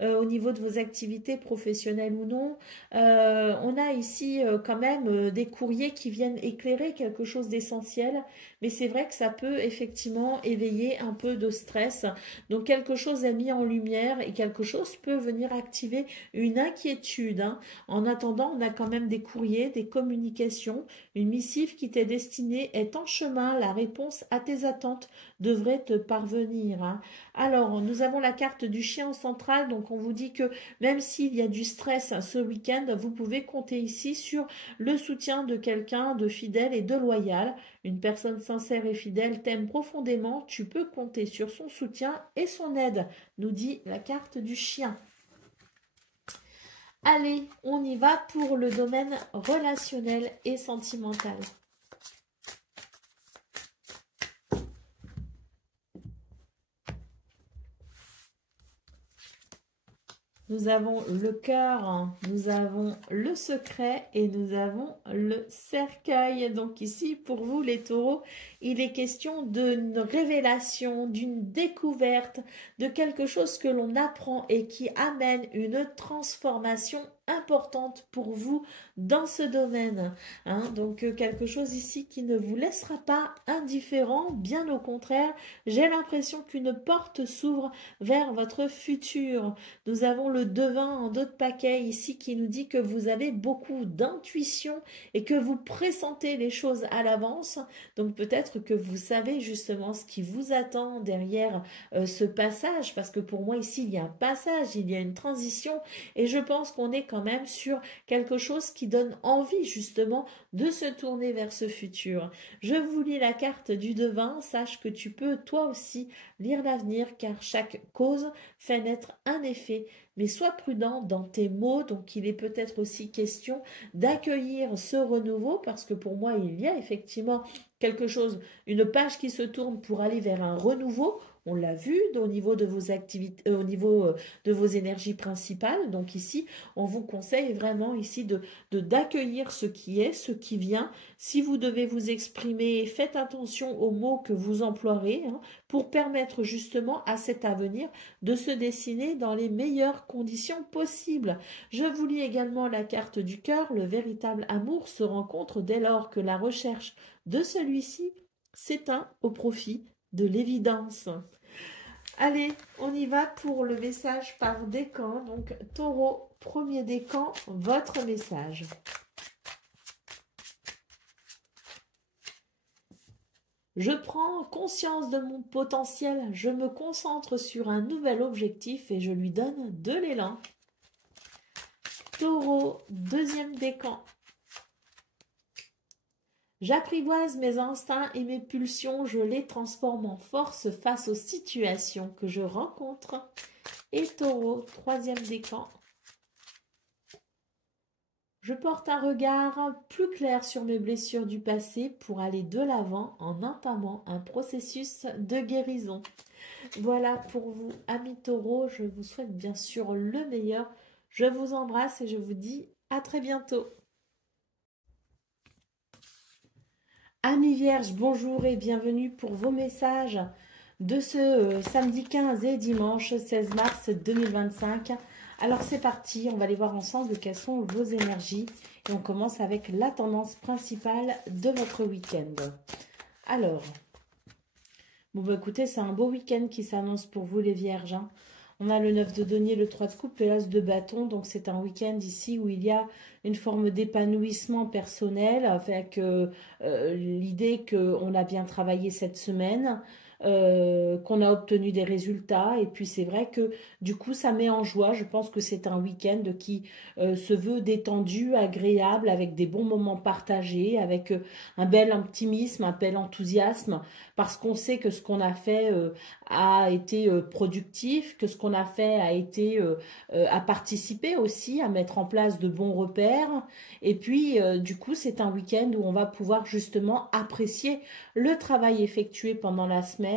au niveau de vos activités professionnelles ou non. On a ici quand même des courriers qui viennent éclairer quelque chose d'essentiel, mais c'est vrai que ça peut effectivement éveiller un peu de stress. Donc, quelque chose est mis en lumière et quelque chose peut venir activer une inquiétude. En attendant, on a quand même des courriers, des communications, une missive qui t'est destinée est en chemin, la réponse à tes attentes devrait te parvenir. Alors, nous avons la carte du chien central, donc on vous dit que même s'il y a du stress ce week-end, vous pouvez compter ici sur le soutien de quelqu'un de fidèle et de loyal. Une personne sincère et fidèle t'aime profondément, tu peux compter sur son soutien et son aide, nous dit la carte du chien. Allez, on y va pour le domaine relationnel et sentimental. Nous avons le cœur, nous avons le secret et nous avons le cercueil. Donc ici, pour vous les taureaux, il est question d'une révélation, d'une découverte, de quelque chose que l'on apprend et qui amène une transformation importante pour vous dans ce domaine. Donc quelque chose ici qui ne vous laissera pas indifférent, bien au contraire, j'ai l'impression qu'une porte s'ouvre vers votre futur. Nous avons le devin en dos de paquet ici qui nous dit que vous avez beaucoup d'intuition et que vous pressentez les choses à l'avance. Donc peut-être que vous savez justement ce qui vous attend derrière ce passage, parce que pour moi ici il y a un passage, il y a une transition et je pense qu'on est quand même sur quelque chose qui donne envie justement de se tourner vers ce futur. Je vous lis la carte du devin, sache que tu peux toi aussi lire l'avenir car chaque cause fait naître un effet. Mais sois prudent dans tes mots, donc il est peut-être aussi question d'accueillir ce renouveau, parce que pour moi il y a effectivement quelque chose, une page qui se tourne pour aller vers un renouveau. On l'a vu au niveau de vos activités, au niveau de vos énergies principales. Donc ici, on vous conseille vraiment ici d'accueillir ce qui est, ce qui vient. Si vous devez vous exprimer, faites attention aux mots que vous emploierez pour permettre justement à cet avenir de se dessiner dans les meilleures conditions possibles. Je vous lis également la carte du cœur. Le véritable amour se rencontre dès lors que la recherche de celui-ci s'éteint au profit de l'évidence. Allez, on y va pour le message par décan. Donc, taureau, premier décan, votre message. Je prends conscience de mon potentiel, je me concentre sur un nouvel objectif et je lui donne de l'élan. Taureau, deuxième décan. J'apprivoise mes instincts et mes pulsions, je les transforme en force face aux situations que je rencontre. Et Taureau, troisième décan. Je porte un regard plus clair sur mes blessures du passé pour aller de l'avant en entamant un processus de guérison. Voilà pour vous, amis Taureau. Je vous souhaite bien sûr le meilleur. Je vous embrasse et je vous dis à très bientôt. Amis Vierges, bonjour et bienvenue pour vos messages de ce samedi 15 et dimanche 16 mars 2025. Alors c'est parti, on va aller voir ensemble quelles sont vos énergies. Et on commence avec la tendance principale de votre week-end. Alors, bon bah écoutez, c'est un beau week-end qui s'annonce pour vous les Vierges. Hein. On a le 9 de denier, le 3 de coupe et l'as de bâton. Donc c'est un week-end ici où il y a une forme d'épanouissement personnel avec l'idée qu'on a bien travaillé cette semaine. Qu'on a obtenu des résultats et puis c'est vrai que du coup ça met en joie. Je pense que c'est un week-end qui se veut détendu, agréable, avec des bons moments partagés, avec un bel optimisme, un bel enthousiasme, parce qu'on sait que ce qu'on a fait a été productif, que ce qu'on a fait a été à participer aussi, à mettre en place de bons repères. Et puis du coup c'est un week-end où on va pouvoir justement apprécier le travail effectué pendant la semaine.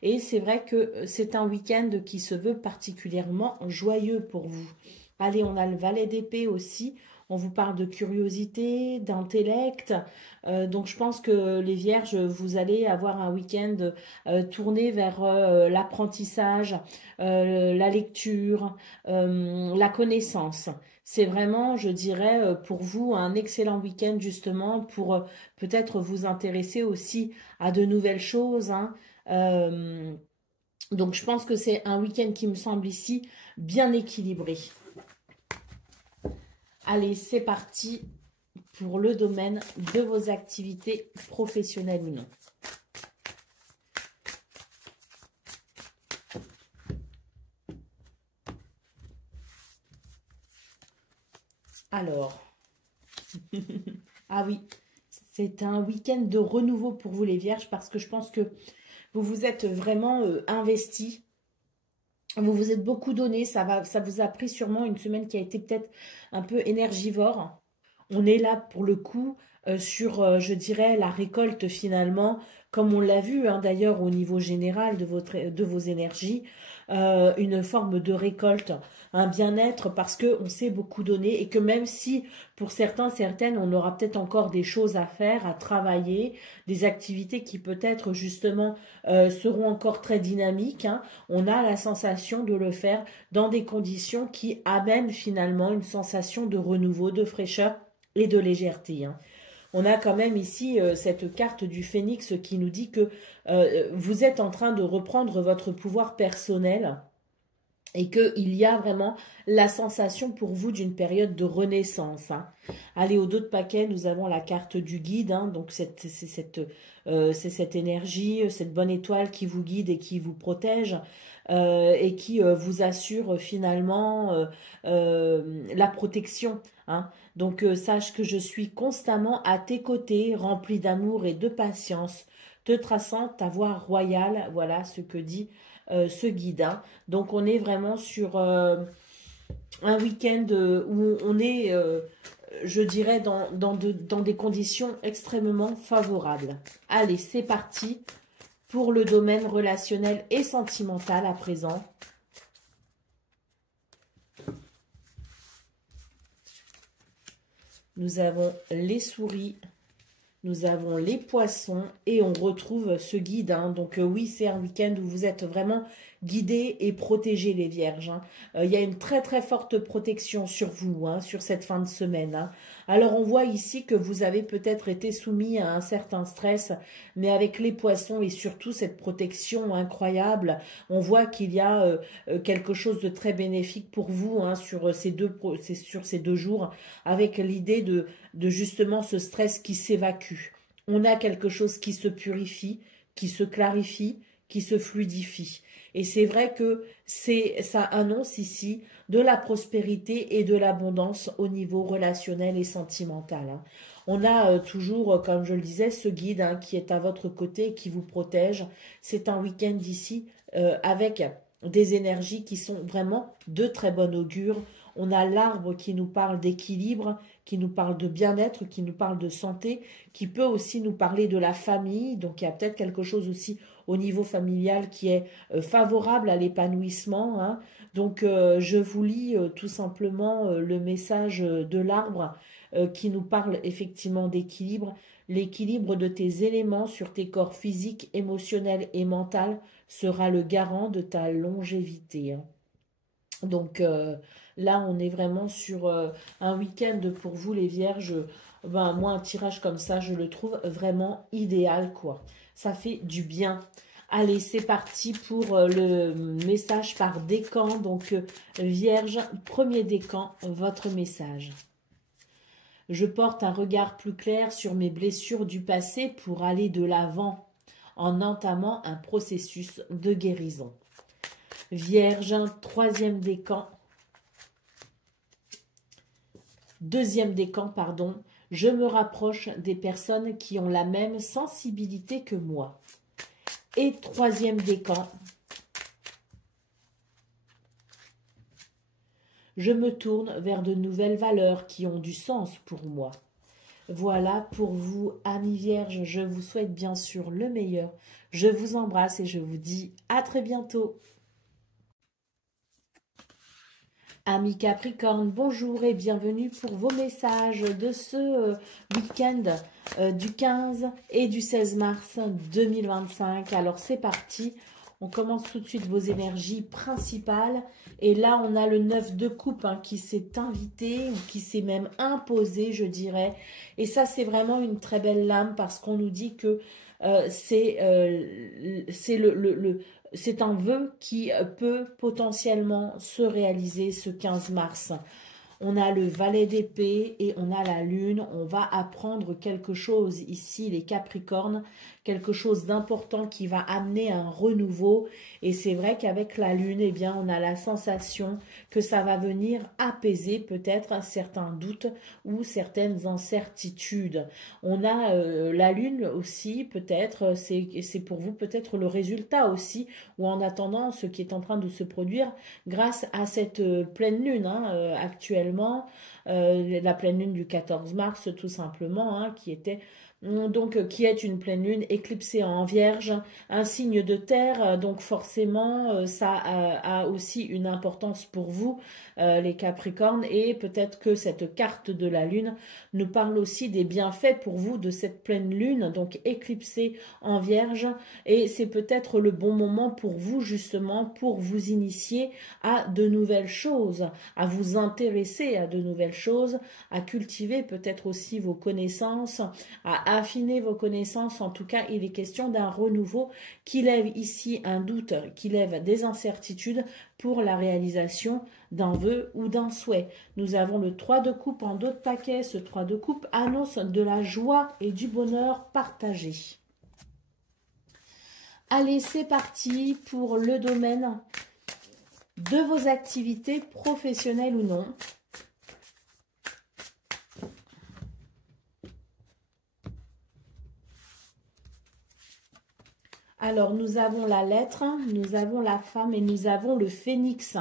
Et c'est vrai que c'est un week-end qui se veut particulièrement joyeux pour vous. Allez, on a le valet d'épée aussi. On vous parle de curiosité, d'intellect. Donc, je pense que les Vierges, vous allez avoir un week-end tourné vers l'apprentissage, la lecture, la connaissance. C'est vraiment, je dirais, pour vous, un excellent week-end justement pour peut-être vous intéresser aussi à de nouvelles choses. Hein. Donc, je pense que c'est un week-end qui me semble ici bien équilibré. Allez, c'est parti pour le domaine de vos activités professionnelles ou non. Alors, ah oui, c'est un week-end de renouveau pour vous les Vierges parce que je pense que vous vous êtes vraiment investis. Vous vous êtes beaucoup donné, ça vous a pris sûrement une semaine qui a été peut-être un peu énergivore. On est là pour le coup sur, je dirais, la récolte finalement, comme on l'a vu hein, d'ailleurs au niveau général de vos énergies, une forme de récolte, un bien-être parce qu'on s'est beaucoup donné et que même si pour certains, certaines, on aura peut-être encore des choses à faire, à travailler, des activités qui peut-être justement seront encore très dynamiques, hein, on a la sensation de le faire dans des conditions qui amènent finalement une sensation de renouveau, de fraîcheur et de légèreté. Hein. On a quand même ici cette carte du phénix qui nous dit que vous êtes en train de reprendre votre pouvoir personnel et qu'il y a vraiment la sensation pour vous d'une période de renaissance. Hein. Allez, au dos de paquet, nous avons la carte du guide, hein, donc c'est cette énergie, cette bonne étoile qui vous guide et qui vous protège et qui vous assure finalement la protection. Hein. Donc, sache que je suis constamment à tes côtés, rempli d'amour et de patience, te traçant ta voie royale. Voilà ce que dit ce guide. Hein. Donc, on est vraiment sur un week-end où on est, je dirais, dans des conditions extrêmement favorables. Allez, c'est parti pour le domaine relationnel et sentimental à présent. Nous avons les souris, nous avons les poissons et on retrouve ce guide. Hein. Donc oui, c'est un week-end où vous êtes vraiment guidés et protégés les Vierges. Hein. Il y a une très très forte protection sur vous, hein, sur cette fin de semaine. Hein. Alors on voit ici que vous avez peut-être été soumis à un certain stress, mais avec les poissons et surtout cette protection incroyable, on voit qu'il y a quelque chose de très bénéfique pour vous hein, sur ces deux jours, avec l'idée de justement ce stress qui s'évacue. On a quelque chose qui se purifie, qui se clarifie, qui se fluidifie. Et c'est vrai que ça annonce ici de la prospérité et de l'abondance au niveau relationnel et sentimental, hein. On a toujours, comme je le disais, ce guide, hein, qui est à votre côté, qui vous protège. C'est un week-end ici avec des énergies qui sont vraiment de très bon augure. On a l'arbre qui nous parle d'équilibre, qui nous parle de bien-être, qui nous parle de santé, qui peut aussi nous parler de la famille. Donc il y a peut-être quelque chose aussi au niveau familial qui est favorable à l'épanouissement, hein. Donc je vous lis tout simplement le message de l'arbre qui nous parle effectivement d'équilibre. L'équilibre de tes éléments sur tes corps physiques, émotionnels et mental sera le garant de ta longévité, hein. Donc là, on est vraiment sur un week-end pour vous les vierges. Ben, moi, un tirage comme ça, je le trouve vraiment idéal, quoi. Ça fait du bien. Allez, c'est parti pour le message par décan. Donc, vierge, premier décan, votre message. Je porte un regard plus clair sur mes blessures du passé pour aller de l'avant en entamant un processus de guérison. Vierge, troisième décan. Deuxième décan, pardon. Je me rapproche des personnes qui ont la même sensibilité que moi. Et troisième décan. Je me tourne vers de nouvelles valeurs qui ont du sens pour moi. Voilà pour vous, amis vierges. Je vous souhaite bien sûr le meilleur. Je vous embrasse et je vous dis à très bientôt. Amis Capricorne, bonjour et bienvenue pour vos messages de ce week-end du 15 et du 16 mars 2025. Alors c'est parti, on commence tout de suite vos énergies principales. Et là, on a le 9 de coupe, hein, qui s'est invité ou qui s'est même imposé, je dirais. Et ça, c'est vraiment une très belle lame parce qu'on nous dit que c'est un vœu qui peut potentiellement se réaliser ce 15 mars. On a le valet d'épée et on a la lune. On va apprendre quelque chose ici, les Capricornes, quelque chose d'important qui va amener un renouveau. Et c'est vrai qu'avec la lune, eh bien, on a la sensation que ça va venir apaiser peut-être certains doutes ou certaines incertitudes. On a la lune aussi, peut-être, c'est pour vous peut-être le résultat aussi, ou en attendant ce qui est en train de se produire grâce à cette pleine lune, hein, actuellement, la pleine lune du 14 mars tout simplement, hein, qui était donc qui est une pleine lune éclipsée en vierge, un signe de terre, donc forcément ça a aussi une importance pour vous les Capricornes, et peut-être que cette carte de la lune nous parle aussi des bienfaits pour vous de cette pleine lune, donc éclipsée en vierge, et c'est peut-être le bon moment pour vous justement pour vous initier à de nouvelles choses, à vous intéresser à de nouvelles choses, à cultiver peut-être aussi vos connaissances, à affiner vos connaissances. En tout cas, il est question d'un renouveau qui lève ici un doute, qui lève des incertitudes pour la réalisation d'un vœu ou d'un souhait. Nous avons le 3 de coupe en dos de paquet. Ce 3 de coupe annonce de la joie et du bonheur partagé. Allez, c'est parti pour le domaine de vos activités professionnelles ou non. Alors, nous avons la lettre, nous avons la femme et nous avons le phénix.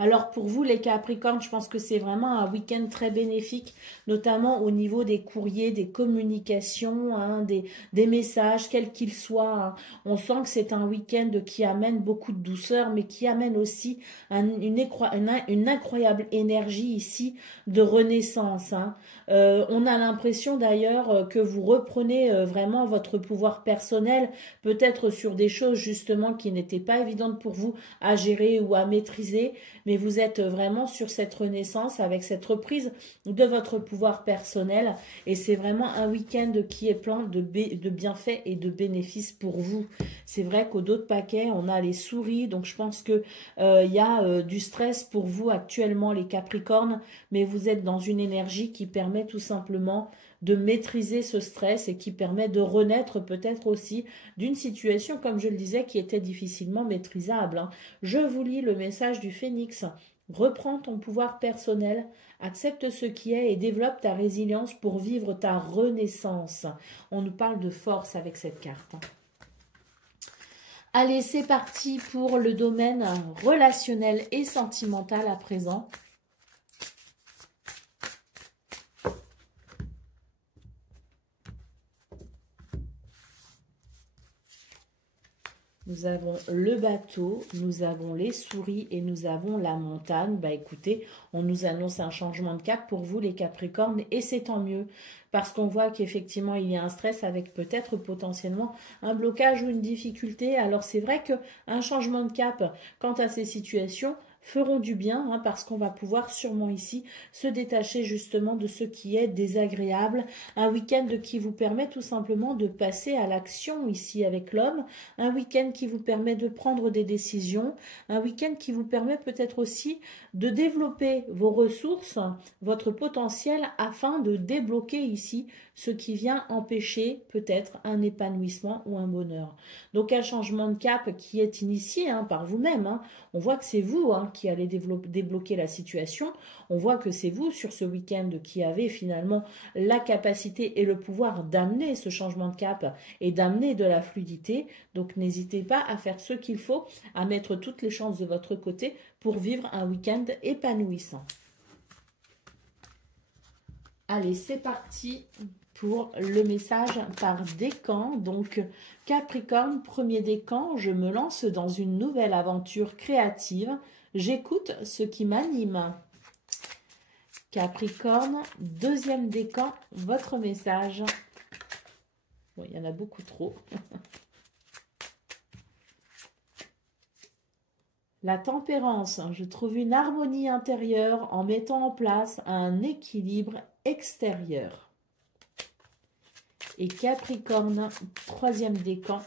Alors, pour vous, les Capricornes, je pense que c'est vraiment un week-end très bénéfique, notamment au niveau des courriers, des communications, hein, des messages, quels qu'ils soient, hein. On sent que c'est un week-end qui amène beaucoup de douceur, mais qui amène aussi une incroyable énergie ici de renaissance, hein. On a l'impression d'ailleurs que vous reprenez vraiment votre pouvoir personnel, peut-être sur des choses justement qui n'étaient pas évidentes pour vous à gérer ou à maîtriser, mais vous êtes vraiment sur cette renaissance avec cette reprise de votre pouvoir personnel. Et c'est vraiment un week-end qui est plein de bienfaits et de bénéfices pour vous. C'est vrai qu'au dos de paquet, on a les souris, donc je pense que il y a du stress pour vous actuellement, les Capricornes, mais vous êtes dans une énergie qui permet tout simplement de maîtriser ce stress et qui permet de renaître peut-être aussi d'une situation, comme je le disais, qui était difficilement maîtrisable, hein. Je vous lis le message du Phénix. Reprends ton pouvoir personnel, accepte ce qui est et développe ta résilience pour vivre ta renaissance. On nous parle de force avec cette carte. Allez, c'est parti pour le domaine relationnel et sentimental à présent. Nous avons le bateau, nous avons les souris et nous avons la montagne. Bah écoutez, on nous annonce un changement de cap pour vous les Capricornes et c'est tant mieux. Parce qu'on voit qu'effectivement il y a un stress avec peut-être potentiellement un blocage ou une difficulté. Alors c'est vrai qu'un changement de cap quant à ces situations feront du bien, hein, parce qu'on va pouvoir sûrement ici se détacher justement de ce qui est désagréable. Un week-end qui vous permet tout simplement de passer à l'action ici avec l'homme, un week-end qui vous permet de prendre des décisions, un week-end qui vous permet peut-être aussi de développer vos ressources, votre potentiel afin de débloquer ici ce qui vient empêcher peut-être un épanouissement ou un bonheur. Donc un changement de cap qui est initié, hein, par vous-même, hein. On voit que c'est vous, hein, qui allez débloquer la situation. On voit que c'est vous sur ce week-end qui avez finalement la capacité et le pouvoir d'amener ce changement de cap et d'amener de la fluidité. Donc n'hésitez pas à faire ce qu'il faut, à mettre toutes les chances de votre côté pour vivre un week-end épanouissant. Allez, c'est parti pour le message par décan. Donc Capricorne, premier décan, je me lance dans une nouvelle aventure créative. J'écoute ce qui m'anime. Capricorne, deuxième décan, votre message. Bon, il y en a beaucoup trop. La tempérance, je trouve une harmonie intérieure en mettant en place un équilibre extérieur. Et Capricorne, troisième décan.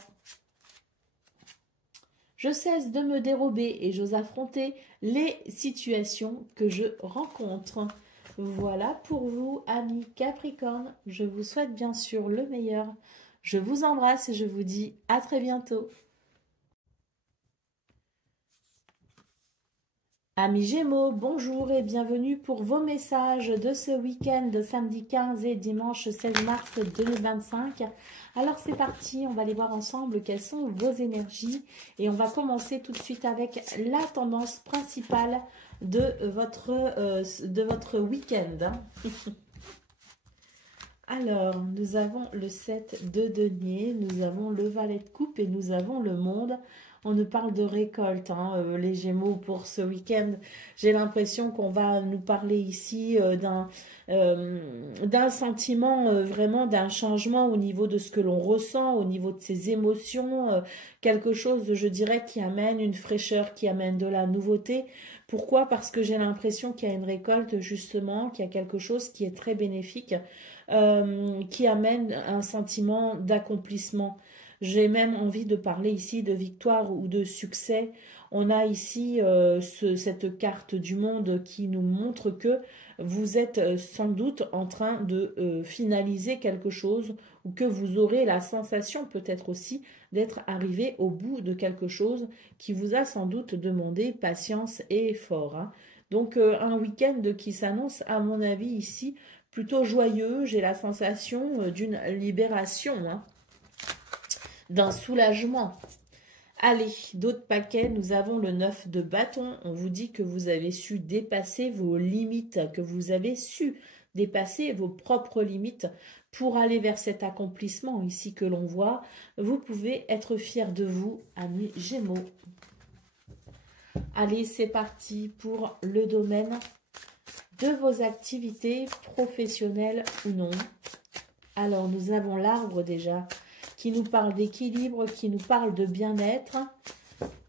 Je cesse de me dérober et j'ose affronter les situations que je rencontre. Voilà pour vous, amis Capricorne. Je vous souhaite bien sûr le meilleur. Je vous embrasse et je vous dis à très bientôt. Amis Gémeaux, bonjour et bienvenue pour vos messages de ce week-end, samedi 15 et dimanche 16 mars 2025. Alors c'est parti, on va aller voir ensemble quelles sont vos énergies et on va commencer tout de suite avec la tendance principale de votre week-end. Alors, nous avons le 7 de denier, nous avons le valet de coupe et nous avons le monde. On nous parle de récolte, hein, les Gémeaux, pour ce week-end. J'ai l'impression qu'on va nous parler ici d'un sentiment, vraiment d'un changement au niveau de ce que l'on ressent, au niveau de ses émotions, quelque chose, je dirais, qui amène une fraîcheur, qui amène de la nouveauté. Pourquoi? Parce que j'ai l'impression qu'il y a une récolte, justement, qu'il y a quelque chose qui est très bénéfique, qui amène un sentiment d'accomplissement. J'ai même envie de parler ici de victoire ou de succès. On a ici cette carte du monde qui nous montre que vous êtes sans doute en train de finaliser quelque chose ou que vous aurez la sensation peut-être aussi d'être arrivé au bout de quelque chose qui vous a sans doute demandé patience et effort, hein. Donc un week-end qui s'annonce à mon avis ici plutôt joyeux. J'ai la sensation d'une libération, hein, d'un soulagement. Allez, d'autres paquets, nous avons le 9 de bâton. On vous dit que vous avez su dépasser vos limites, que vous avez su dépasser vos propres limites pour aller vers cet accomplissement ici que l'on voit. Vous pouvez être fiers de vous, amis Gémeaux. Allez, c'est parti pour le domaine de vos activités professionnelles ou non. Alors, nous avons l'arbre déjà qui nous parle d'équilibre, qui nous parle de bien-être,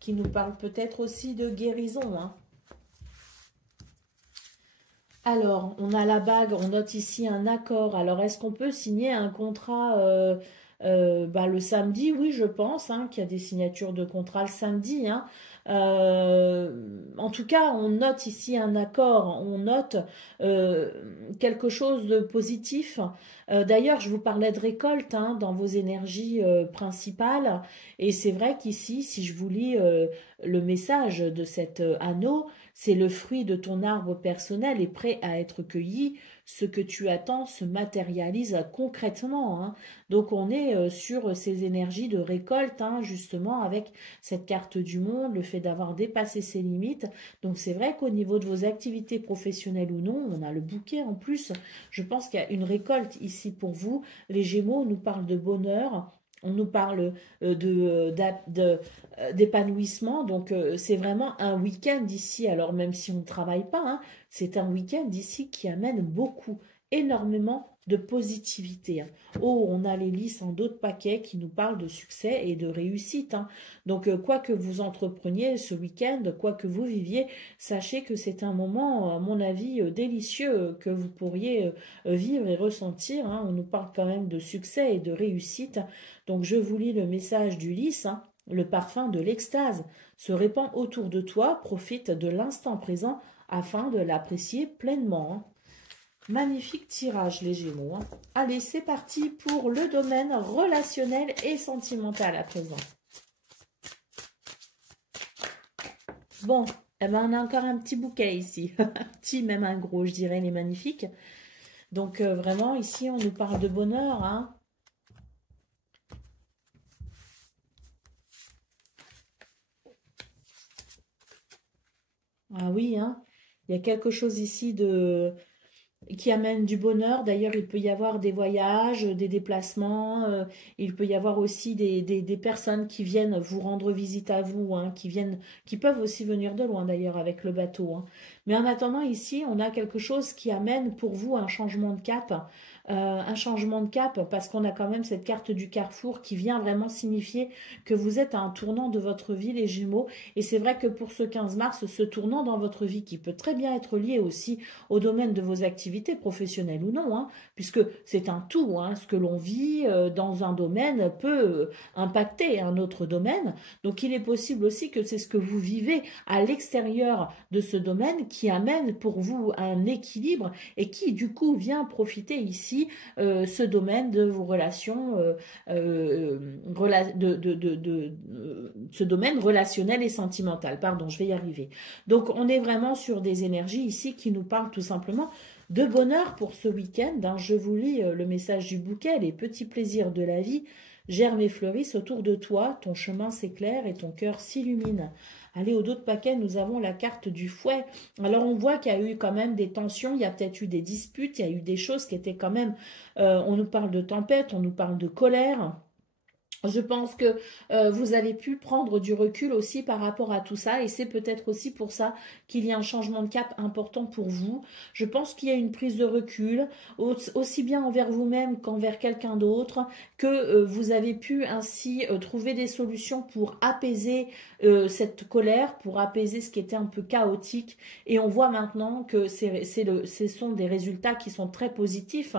qui nous parle peut-être aussi de guérison, hein. Alors, on a la bague, on note ici un accord. Alors, est-ce qu'on peut signer un contrat le samedi? Oui, je pense qu'il y a des signatures de contrat le samedi. En tout cas, on note ici un accord, on note euh, quelque chose de positif. D'ailleurs, je vous parlais de récolte dans vos énergies principales. Et c'est vrai qu'ici, si je vous lis le message de cet anneau, c'est le fruit de ton arbre personnel et prêt à être cueilli. Ce que tu attends se matérialise concrètement. Donc on est sur ces énergies de récolte, justement, avec cette carte du monde, le fait d'avoir dépassé ses limites. Donc c'est vrai qu'au niveau de vos activités professionnelles ou non, on a le bouquet en plus. Je pense qu'il y a une récolte ici pour vous. Les Gémeaux nous parlent de bonheur. On nous parle d'épanouissement. Donc, c'est vraiment un week-end ici. Alors, même si on ne travaille pas, c'est un week-end ici qui amène beaucoup, énormément de positivité. Oh, on a les listes en d'autres paquets qui nous parlent de succès et de réussite. Donc, quoi que vous entrepreniez ce week-end, quoi que vous viviez, sachez que c'est un moment, à mon avis, délicieux que vous pourriez vivre et ressentir. On nous parle quand même de succès et de réussite. Donc, je vous lis le message d'Ulysse. Le parfum de l'extase se répand autour de toi, profite de l'instant présent afin de l'apprécier pleinement. Magnifique tirage les Gémeaux. Allez, c'est parti pour le domaine relationnel et sentimental à présent. Bon, eh ben, on a encore un petit bouquet ici. Un petit, même un gros, je dirais, les magnifiques. Donc, vraiment, ici, on nous parle de bonheur. Ah oui, il y a quelque chose ici qui amène du bonheur. D'ailleurs, il peut y avoir des voyages, des déplacements. Il peut y avoir aussi des personnes qui viennent vous rendre visite à vous, qui peuvent aussi venir de loin d'ailleurs avec le bateau. Mais en attendant, ici, on a quelque chose qui amène pour vous un changement de cap. Un changement de cap parce qu'on a quand même cette carte du carrefour qui vient vraiment signifier que vous êtes à un tournant de votre vie, les Gémeaux. Et c'est vrai que pour ce 15 mars, ce tournant dans votre vie qui peut très bien être lié aussi au domaine de vos activités professionnelles ou non, puisque c'est un tout, ce que l'on vit dans un domaine peut impacter un autre domaine. Donc il est possible aussi que c'est ce que vous vivez à l'extérieur de ce domaine qui amène pour vous un équilibre et qui du coup vient profiter ici ce domaine de vos relations, ce domaine relationnel et sentimental. Pardon, je vais y arriver. Donc, on est vraiment sur des énergies ici qui nous parlent tout simplement de bonheur pour ce week-end. Je vous lis le message du bouquet, les petits plaisirs de la vie germent et fleurissent autour de toi, ton chemin s'éclaire et ton cœur s'illumine. Allez, au dos de paquet, nous avons la carte du fouet. Alors, on voit qu'il y a eu quand même des tensions, il y a peut-être eu des disputes, il y a eu des choses qui étaient quand même... on nous parle de tempête, on nous parle de colère. Je pense que vous avez pu prendre du recul aussi par rapport à tout ça et c'est peut-être aussi pour ça qu'il y a un changement de cap important pour vous. Je pense qu'il y a une prise de recul aussi bien envers vous-même qu'envers quelqu'un d'autre, que vous avez pu ainsi trouver des solutions pour apaiser cette colère, pour apaiser ce qui était un peu chaotique et on voit maintenant que ce sont des résultats qui sont très positifs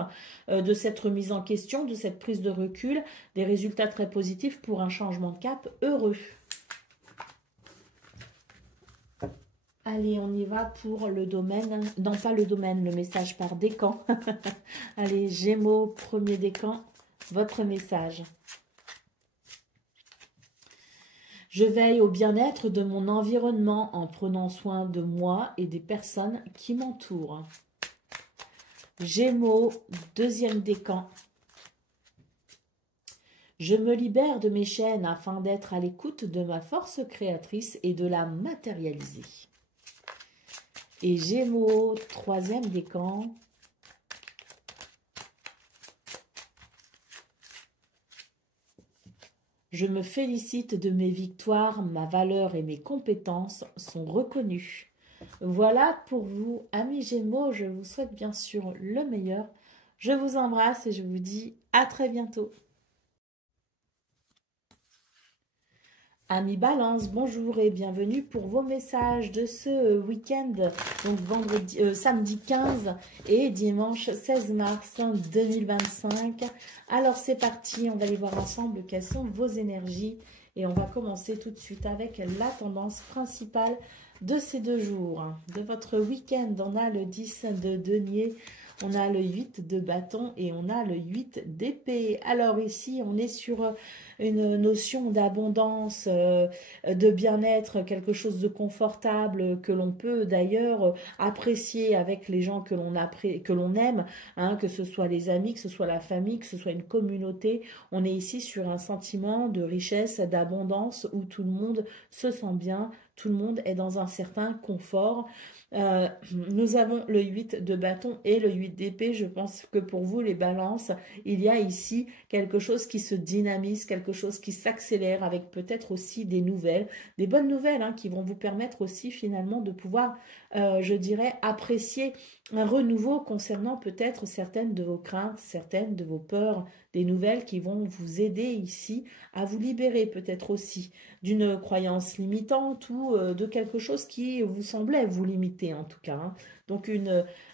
de cette remise en question, de cette prise de recul, des résultats très positifs pour un changement de cap heureux. Allez, on y va pour le domaine, non pas le domaine, le message par décan. Allez, Gémeaux, premier décan, votre message. Je veille au bien-être de mon environnement en prenant soin de moi et des personnes qui m'entourent. Gémeaux, deuxième décan. Je me libère de mes chaînes afin d'être à l'écoute de ma force créatrice et de la matérialiser. Et Gémeaux, troisième décan. Je me félicite de mes victoires, ma valeur et mes compétences sont reconnues. Voilà pour vous, amis Gémeaux, je vous souhaite bien sûr le meilleur. Je vous embrasse et je vous dis à très bientôt. Amis Balance, bonjour et bienvenue pour vos messages de ce week-end, donc samedi 15 et dimanche 16 mars 2025. Alors c'est parti, on va aller voir ensemble quelles sont vos énergies et on va commencer tout de suite avec la tendance principale de ces 2 jours. De votre week-end, on a le 10 de denier, on a le 8 de bâton et on a le 8 d'épée. Alors ici, on est sur une notion d'abondance, de bien-être, quelque chose de confortable que l'on peut d'ailleurs apprécier avec les gens que l'on aime, hein, que ce soit les amis, que ce soit la famille, que ce soit une communauté. On est ici sur un sentiment de richesse, d'abondance où tout le monde se sent bien, tout le monde est dans un certain confort. Nous avons le 8 de bâton et le 8 d'épée. Je pense que pour vous, les balances, il y a ici quelque chose qui se dynamise, quelque chose qui s'accélère avec peut-être aussi des nouvelles, des bonnes nouvelles hein, qui vont vous permettre aussi finalement de pouvoir, je dirais, apprécier un renouveau concernant peut-être certaines de vos craintes, certaines de vos peurs, des nouvelles qui vont vous aider ici à vous libérer peut-être aussi d'une croyance limitante ou de quelque chose qui vous semblait vous limiter en tout cas. Hein. Donc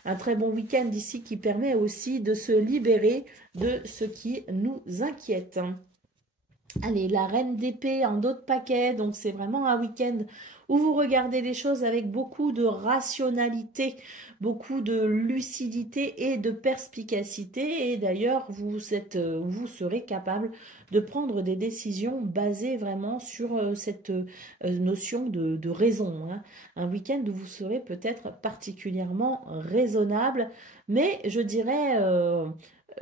un très bon week-end ici qui permet aussi de se libérer de ce qui nous inquiète. Allez, la reine d'épée en d'autres paquets, donc c'est vraiment un week-end où vous regardez les choses avec beaucoup de rationalité, beaucoup de lucidité et de perspicacité. Et d'ailleurs, vous serez capable de prendre des décisions basées vraiment sur cette notion de raison. Hein. Un week-end où vous serez peut-être particulièrement raisonnable, mais je dirais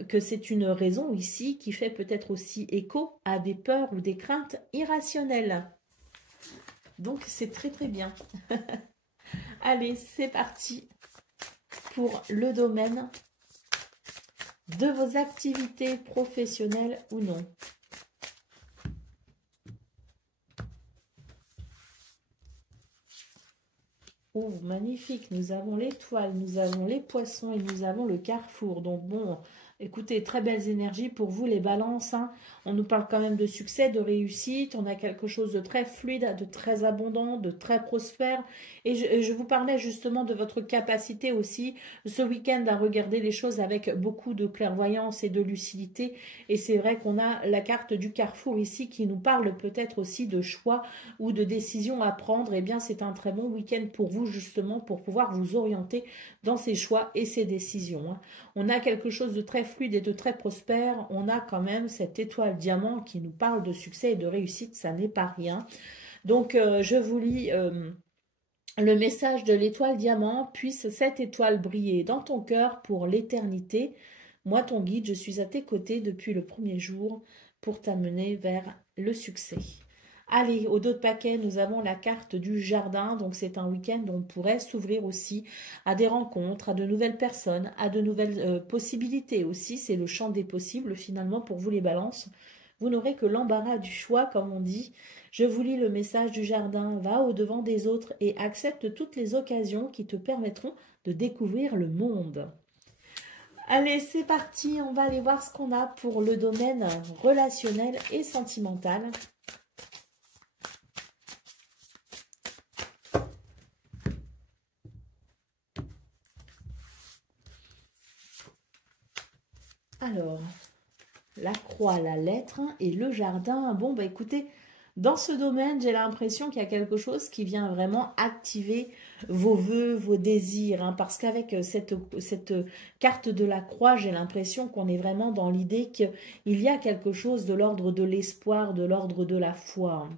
que c'est une raison ici qui fait peut-être aussi écho à des peurs ou des craintes irrationnelles. Donc c'est très très bien. Allez, c'est parti pour le domaine de vos activités professionnelles ou non. Oh, magnifique, nous avons l'étoile, nous avons les poissons et nous avons le carrefour. Donc bon, écoutez, très belles énergies pour vous les balances. Hein. On nous parle quand même de succès, de réussite. On a quelque chose de très fluide, de très abondant, de très prospère. Et je vous parlais justement de votre capacité aussi ce week-end à regarder les choses avec beaucoup de clairvoyance et de lucidité. Et c'est vrai qu'on a la carte du carrefour ici qui nous parle peut-être aussi de choix ou de décisions à prendre. Eh bien, c'est un très bon week-end pour vous justement pour pouvoir vous orienter dans ces choix et ces décisions. Hein. On a quelque chose de très fluide et de très prospère. On a quand même cette étoile diamant qui nous parle de succès et de réussite. Ça n'est pas rien. Donc, je vous lis le message de l'étoile diamant. Puisse cette étoile briller dans ton cœur pour l'éternité. Moi, ton guide, je suis à tes côtés depuis le premier jour pour t'amener vers le succès. Allez, au dos de paquet, nous avons la carte du jardin. Donc, c'est un week-end où on pourrait s'ouvrir aussi à des rencontres, à de nouvelles personnes, à de nouvelles possibilités aussi. C'est le champ des possibles, finalement, pour vous les balances. Vous n'aurez que l'embarras du choix, comme on dit. Je vous lis le message du jardin. Va au-devant des autres et accepte toutes les occasions qui te permettront de découvrir le monde. Allez, c'est parti. On va aller voir ce qu'on a pour le domaine relationnel et sentimental. Alors, la croix, la lettre et le jardin. Bon, bah écoutez, dans ce domaine, j'ai l'impression qu'il y a quelque chose qui vient vraiment activer vos vœux, vos désirs. Hein, parce qu'avec cette carte de la croix, j'ai l'impression qu'on est vraiment dans l'idée qu'il y a quelque chose de l'ordre de l'espoir, de l'ordre de la foi.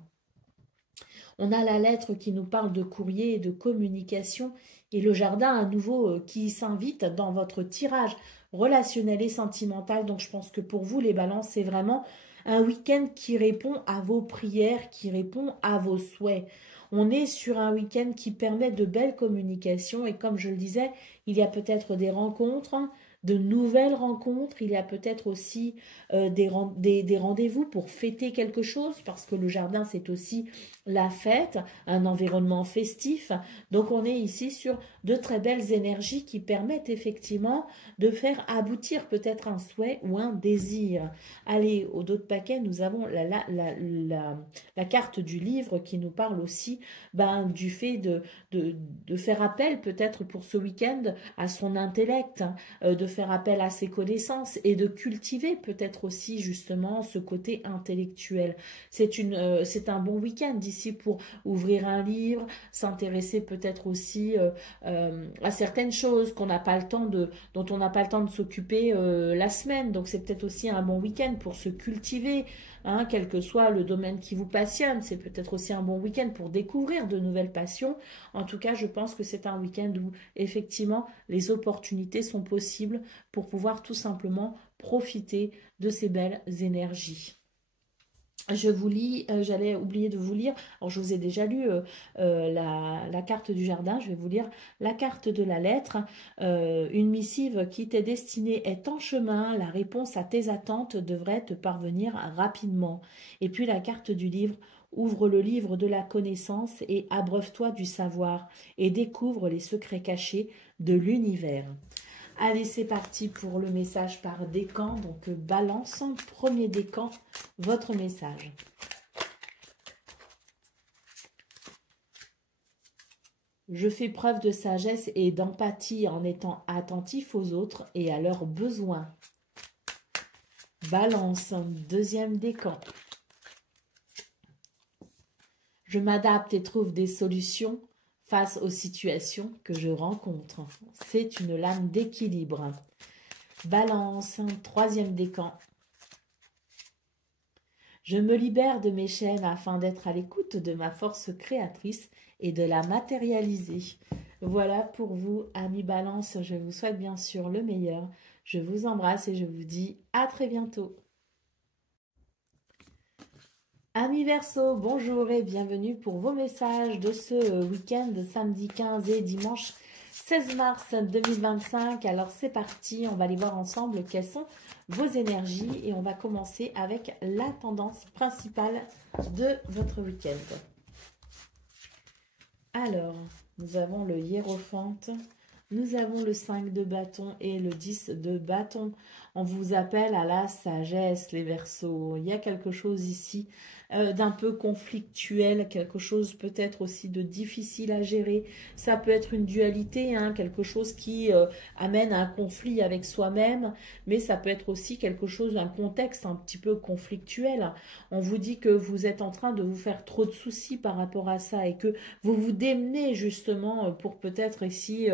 On a la lettre qui nous parle de courrier et de communication. Et le jardin, à nouveau, qui s'invite dans votre tirage relationnel et sentimental. Donc, je pense que pour vous, les balances, c'est vraiment un week-end qui répond à vos prières, qui répond à vos souhaits. On est sur un week-end qui permet de belles communications. Et comme je le disais, il y a peut-être des rencontres, de nouvelles rencontres. Il y a peut-être aussi des rendez-vous pour fêter quelque chose. Parce que le jardin, c'est aussi la fête, un environnement festif. Donc on est ici sur de très belles énergies qui permettent effectivement de faire aboutir peut-être un souhait ou un désir. Allez, au dos de paquet, nous avons la carte du livre qui nous parle aussi du fait de faire appel peut-être pour ce week-end à son intellect, de faire appel à ses connaissances et de cultiver peut-être aussi justement ce côté intellectuel. C'est un bon week-end ici pour ouvrir un livre, s'intéresser peut-être aussi à certaines choses qu'on n'a pas le temps dont on n'a pas le temps de s'occuper la semaine. Donc c'est peut-être aussi un bon week-end pour se cultiver, hein, quel que soit le domaine qui vous passionne. C'est peut-être aussi un bon week-end pour découvrir de nouvelles passions. En tout cas, je pense que c'est un week-end où effectivement les opportunités sont possibles pour pouvoir tout simplement profiter de ces belles énergies. Je vous lis, j'allais oublier de vous lire, alors je vous ai déjà lu la carte du jardin, je vais vous lire la carte de la lettre. Une missive qui t'est destinée est en chemin, la réponse à tes attentes devrait te parvenir rapidement. Et puis la carte du livre, ouvre le livre de la connaissance et abreuve-toi du savoir et découvre les secrets cachés de l'univers. Allez, c'est parti pour le message par décan. Donc, balance, premier décan, votre message. Je fais preuve de sagesse et d'empathie en étant attentif aux autres et à leurs besoins. Balance, deuxième décan. Je m'adapte et trouve des solutions face aux situations que je rencontre. C'est une lame d'équilibre. Balance, troisième décan. Je me libère de mes chaînes afin d'être à l'écoute de ma force créatrice et de la matérialiser. Voilà pour vous, amis Balance. Je vous souhaite bien sûr le meilleur. Je vous embrasse et je vous dis à très bientôt. Amis Verseau, bonjour et bienvenue pour vos messages de ce week-end, samedi 15 et dimanche 16 mars 2025. Alors c'est parti, on va aller voir ensemble quelles sont vos énergies et on va commencer avec la tendance principale de votre week-end. Alors, nous avons le hiérophante, nous avons le 5 de bâton et le 10 de bâton. On vous appelle à la sagesse, les Verseaux. Il y a quelque chose ici d'un peu conflictuel, quelque chose peut-être aussi de difficile à gérer. Ça peut être une dualité, hein, quelque chose qui amène à un conflit avec soi-même, mais ça peut être aussi quelque chose, un contexte un petit peu conflictuel. On vous dit que vous êtes en train de vous faire trop de soucis par rapport à ça et que vous vous démenez justement pour peut-être ici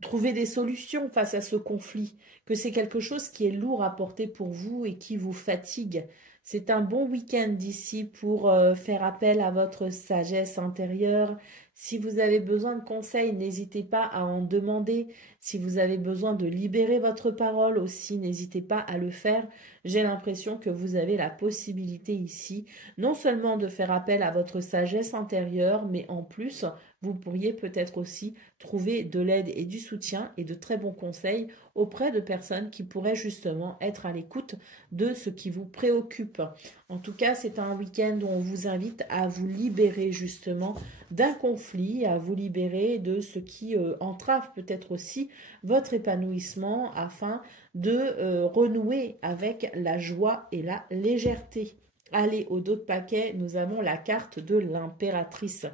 trouver des solutions face à ce conflit, que c'est quelque chose qui est lourd à porter pour vous et qui vous fatigue. C'est un bon week-end ici pour faire appel à votre sagesse intérieure. Si vous avez besoin de conseils, n'hésitez pas à en demander. Si vous avez besoin de libérer votre parole aussi, n'hésitez pas à le faire. J'ai l'impression que vous avez la possibilité ici, non seulement de faire appel à votre sagesse intérieure, mais en plus, vous pourriez peut-être aussi trouver de l'aide et du soutien et de très bons conseils auprès de personnes qui pourraient justement être à l'écoute de ce qui vous préoccupe. En tout cas, c'est un week-end où on vous invite à vous libérer justement d'un conflit, à vous libérer de ce qui entrave peut-être aussi votre épanouissement afin de renouer avec la joie et la légèreté. Allez, au dos de paquet, nous avons la carte de l'impératrice.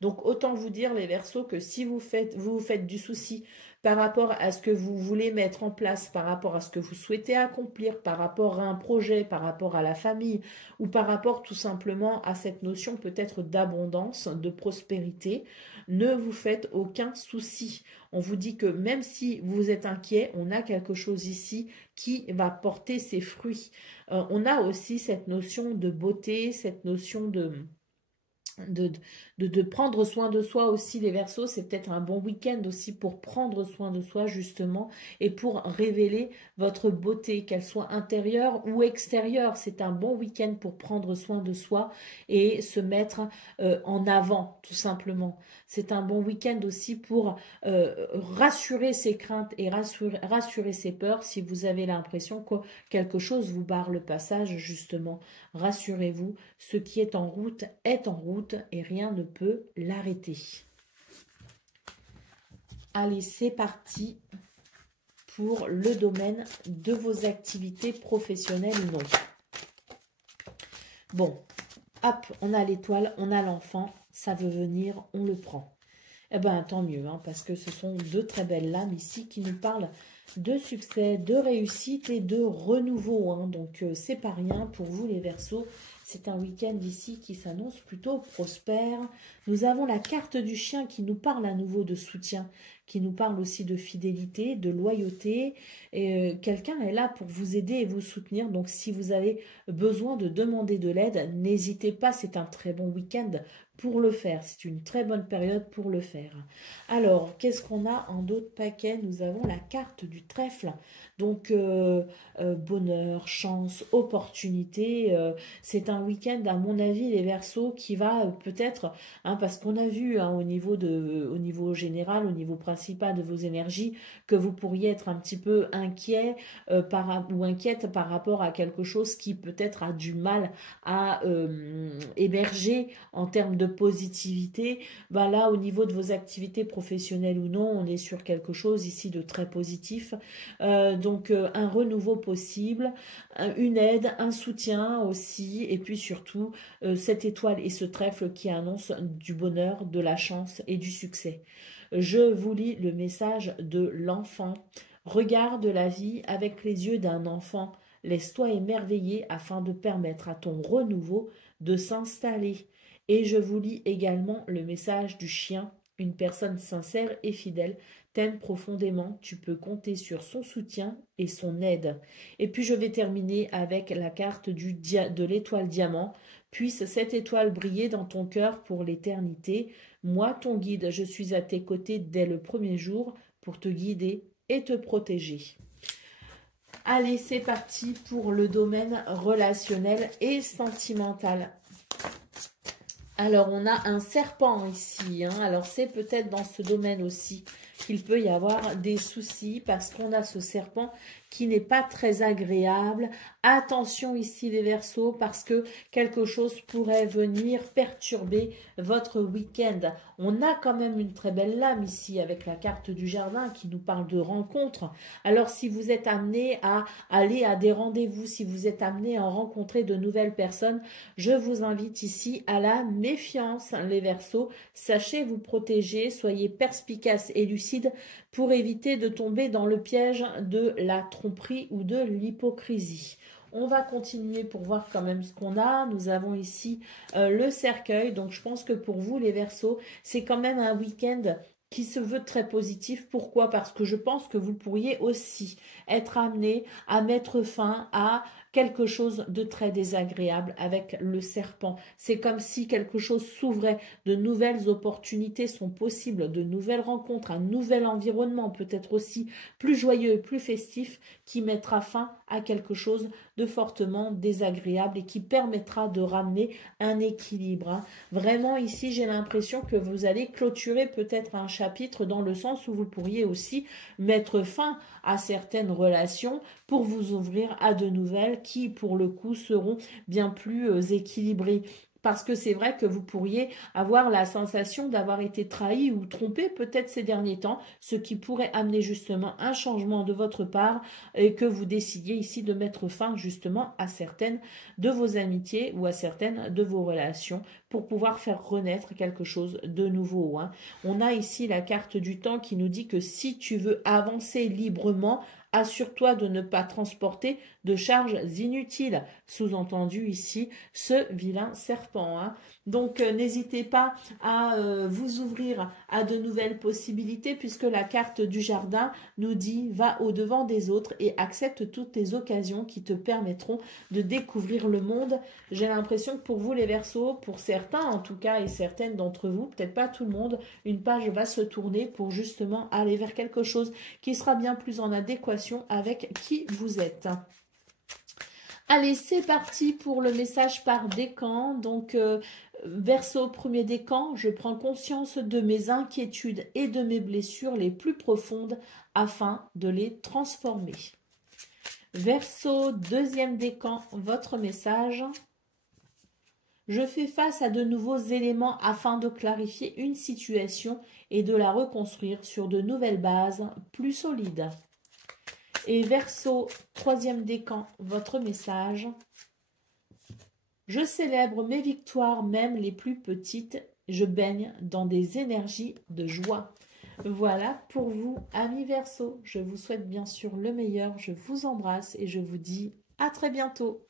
Donc, autant vous dire, les Verseaux, que si vous vous faites du souci par rapport à ce que vous voulez mettre en place, par rapport à ce que vous souhaitez accomplir, par rapport à un projet, par rapport à la famille, ou par rapport tout simplement à cette notion peut-être d'abondance, de prospérité, ne vous faites aucun souci. On vous dit que même si vous êtes inquiet, on a quelque chose ici qui va porter ses fruits. On a aussi cette notion de beauté, cette notion de, de prendre soin de soi aussi, les Verseaux. C'est peut-être un bon week-end aussi pour prendre soin de soi, justement, et pour révéler votre beauté, qu'elle soit intérieure ou extérieure. C'est un bon week-end pour prendre soin de soi et se mettre en avant, tout simplement. C'est un bon week-end aussi pour rassurer ses craintes et rassurer ses peurs si vous avez l'impression que quelque chose vous barre le passage, justement. Rassurez-vous, ce qui est en route et rien ne peut l'arrêter. Allez, c'est parti pour le domaine de vos activités professionnelles ou non. Bon, hop, on a l'étoile, on a l'enfant, ça veut venir, on le prend. Eh bien, tant mieux, hein, parce que ce sont deux très belles lames ici qui nous parlent de succès, de réussite et de renouveau. Hein. Donc, c'est pas rien pour vous les Verseaux. C'est un week-end ici qui s'annonce plutôt prospère. Nous avons la carte du chien qui nous parle à nouveau de soutien, qui nous parle aussi de fidélité, de loyauté. Et quelqu'un est là pour vous aider et vous soutenir. Donc, si vous avez besoin de demander de l'aide, n'hésitez pas. C'est un très bon week-end pour le faire. C'est une très bonne période pour le faire. Alors, qu'est-ce qu'on a en d'autres paquets? Nous avons la carte du trèfle. Donc, bonheur, chance, opportunité. C'est un week-end, à mon avis, les Verseaux, qui va peut-être, hein, parce qu'on a vu hein, au niveau général, au niveau principal de vos énergies, que vous pourriez être un petit peu inquiet ou inquiète par rapport à quelque chose qui peut-être a du mal à émerger en termes de positivité. Ben là, au niveau de vos activités professionnelles ou non, on est sur quelque chose ici de très positif. Donc, un renouveau possible, une aide, un soutien aussi, et puis surtout, cette étoile et ce trèfle qui annoncent du bonheur, de la chance et du succès. Je vous lis le message de l'enfant. Regarde la vie avec les yeux d'un enfant. Laisse-toi émerveiller afin de permettre à ton renouveau de s'installer. Et je vous lis également le message du chien. Une personne sincère et fidèle t'aime profondément, tu peux compter sur son soutien et son aide. Et puis je vais terminer avec la carte de l'étoile diamant. Puisse cette étoile briller dans ton cœur pour l'éternité. Moi, ton guide, je suis à tes côtés dès le premier jour pour te guider et te protéger. Allez, c'est parti pour le domaine relationnel et sentimental. Alors, on a un serpent ici. Hein. Alors, c'est peut-être dans ce domaine aussi qu'il peut y avoir des soucis parce qu'on a ce serpent qui n'est pas très agréable. Attention ici les Verseaux parce que quelque chose pourrait venir perturber votre week-end. On a quand même une très belle lame ici avec la carte du jardin qui nous parle de rencontres. Alors si vous êtes amené à aller à des rendez-vous, si vous êtes amené à rencontrer de nouvelles personnes, je vous invite ici à la méfiance les Verseaux. Sachez vous protéger, soyez perspicaces et lucides pour éviter de tomber dans le piège de la tromperie ou de l'hypocrisie. On va continuer pour voir quand même ce qu'on a. Nous avons ici le cercueil. Donc, je pense que pour vous, les Verseaux, c'est quand même un week-end qui se veut très positif. Pourquoi? Parce que je pense que vous pourriez aussi être amené à mettre fin à quelque chose de très désagréable avec le serpent. C'est comme si quelque chose s'ouvrait, de nouvelles opportunités sont possibles, de nouvelles rencontres, un nouvel environnement, peut-être aussi plus joyeux et plus festif, qui mettra fin à quelque chose de fortement désagréable et qui permettra de ramener un équilibre. Hein. Vraiment, ici, j'ai l'impression que vous allez clôturer peut-être un chapitre dans le sens où vous pourriez aussi mettre fin à certaines relations pour vous ouvrir à de nouvelles qui, pour le coup, seront bien plus équilibrées. Parce que c'est vrai que vous pourriez avoir la sensation d'avoir été trahi ou trompé peut-être ces derniers temps, ce qui pourrait amener justement un changement de votre part et que vous décidiez ici de mettre fin justement à certaines de vos amitiés ou à certaines de vos relations pour pouvoir faire renaître quelque chose de nouveau. Hein. On a ici la carte du temps qui nous dit que si tu veux avancer librement, assure-toi de ne pas transporter de charges inutiles. Sous-entendu ici, ce vilain serpent. Hein. Donc, n'hésitez pas à vous ouvrir à de nouvelles possibilités puisque la carte du jardin nous dit va au-devant des autres et accepte toutes les occasions qui te permettront de découvrir le monde. J'ai l'impression que pour vous les Verseaux, pour certains en tout cas et certaines d'entre vous, peut-être pas tout le monde, une page va se tourner pour justement aller vers quelque chose qui sera bien plus en adéquation avec qui vous êtes. Allez, c'est parti pour le message par décan. Donc, Verseau, premier décan, je prends conscience de mes inquiétudes et de mes blessures les plus profondes afin de les transformer. Verseau, deuxième décan, votre message. Je fais face à de nouveaux éléments afin de clarifier une situation et de la reconstruire sur de nouvelles bases plus solides. Et Verseau, troisième décan, votre message. Je célèbre mes victoires, même les plus petites. Je baigne dans des énergies de joie. Voilà pour vous, amis Verseau. Je vous souhaite bien sûr le meilleur. Je vous embrasse et je vous dis à très bientôt.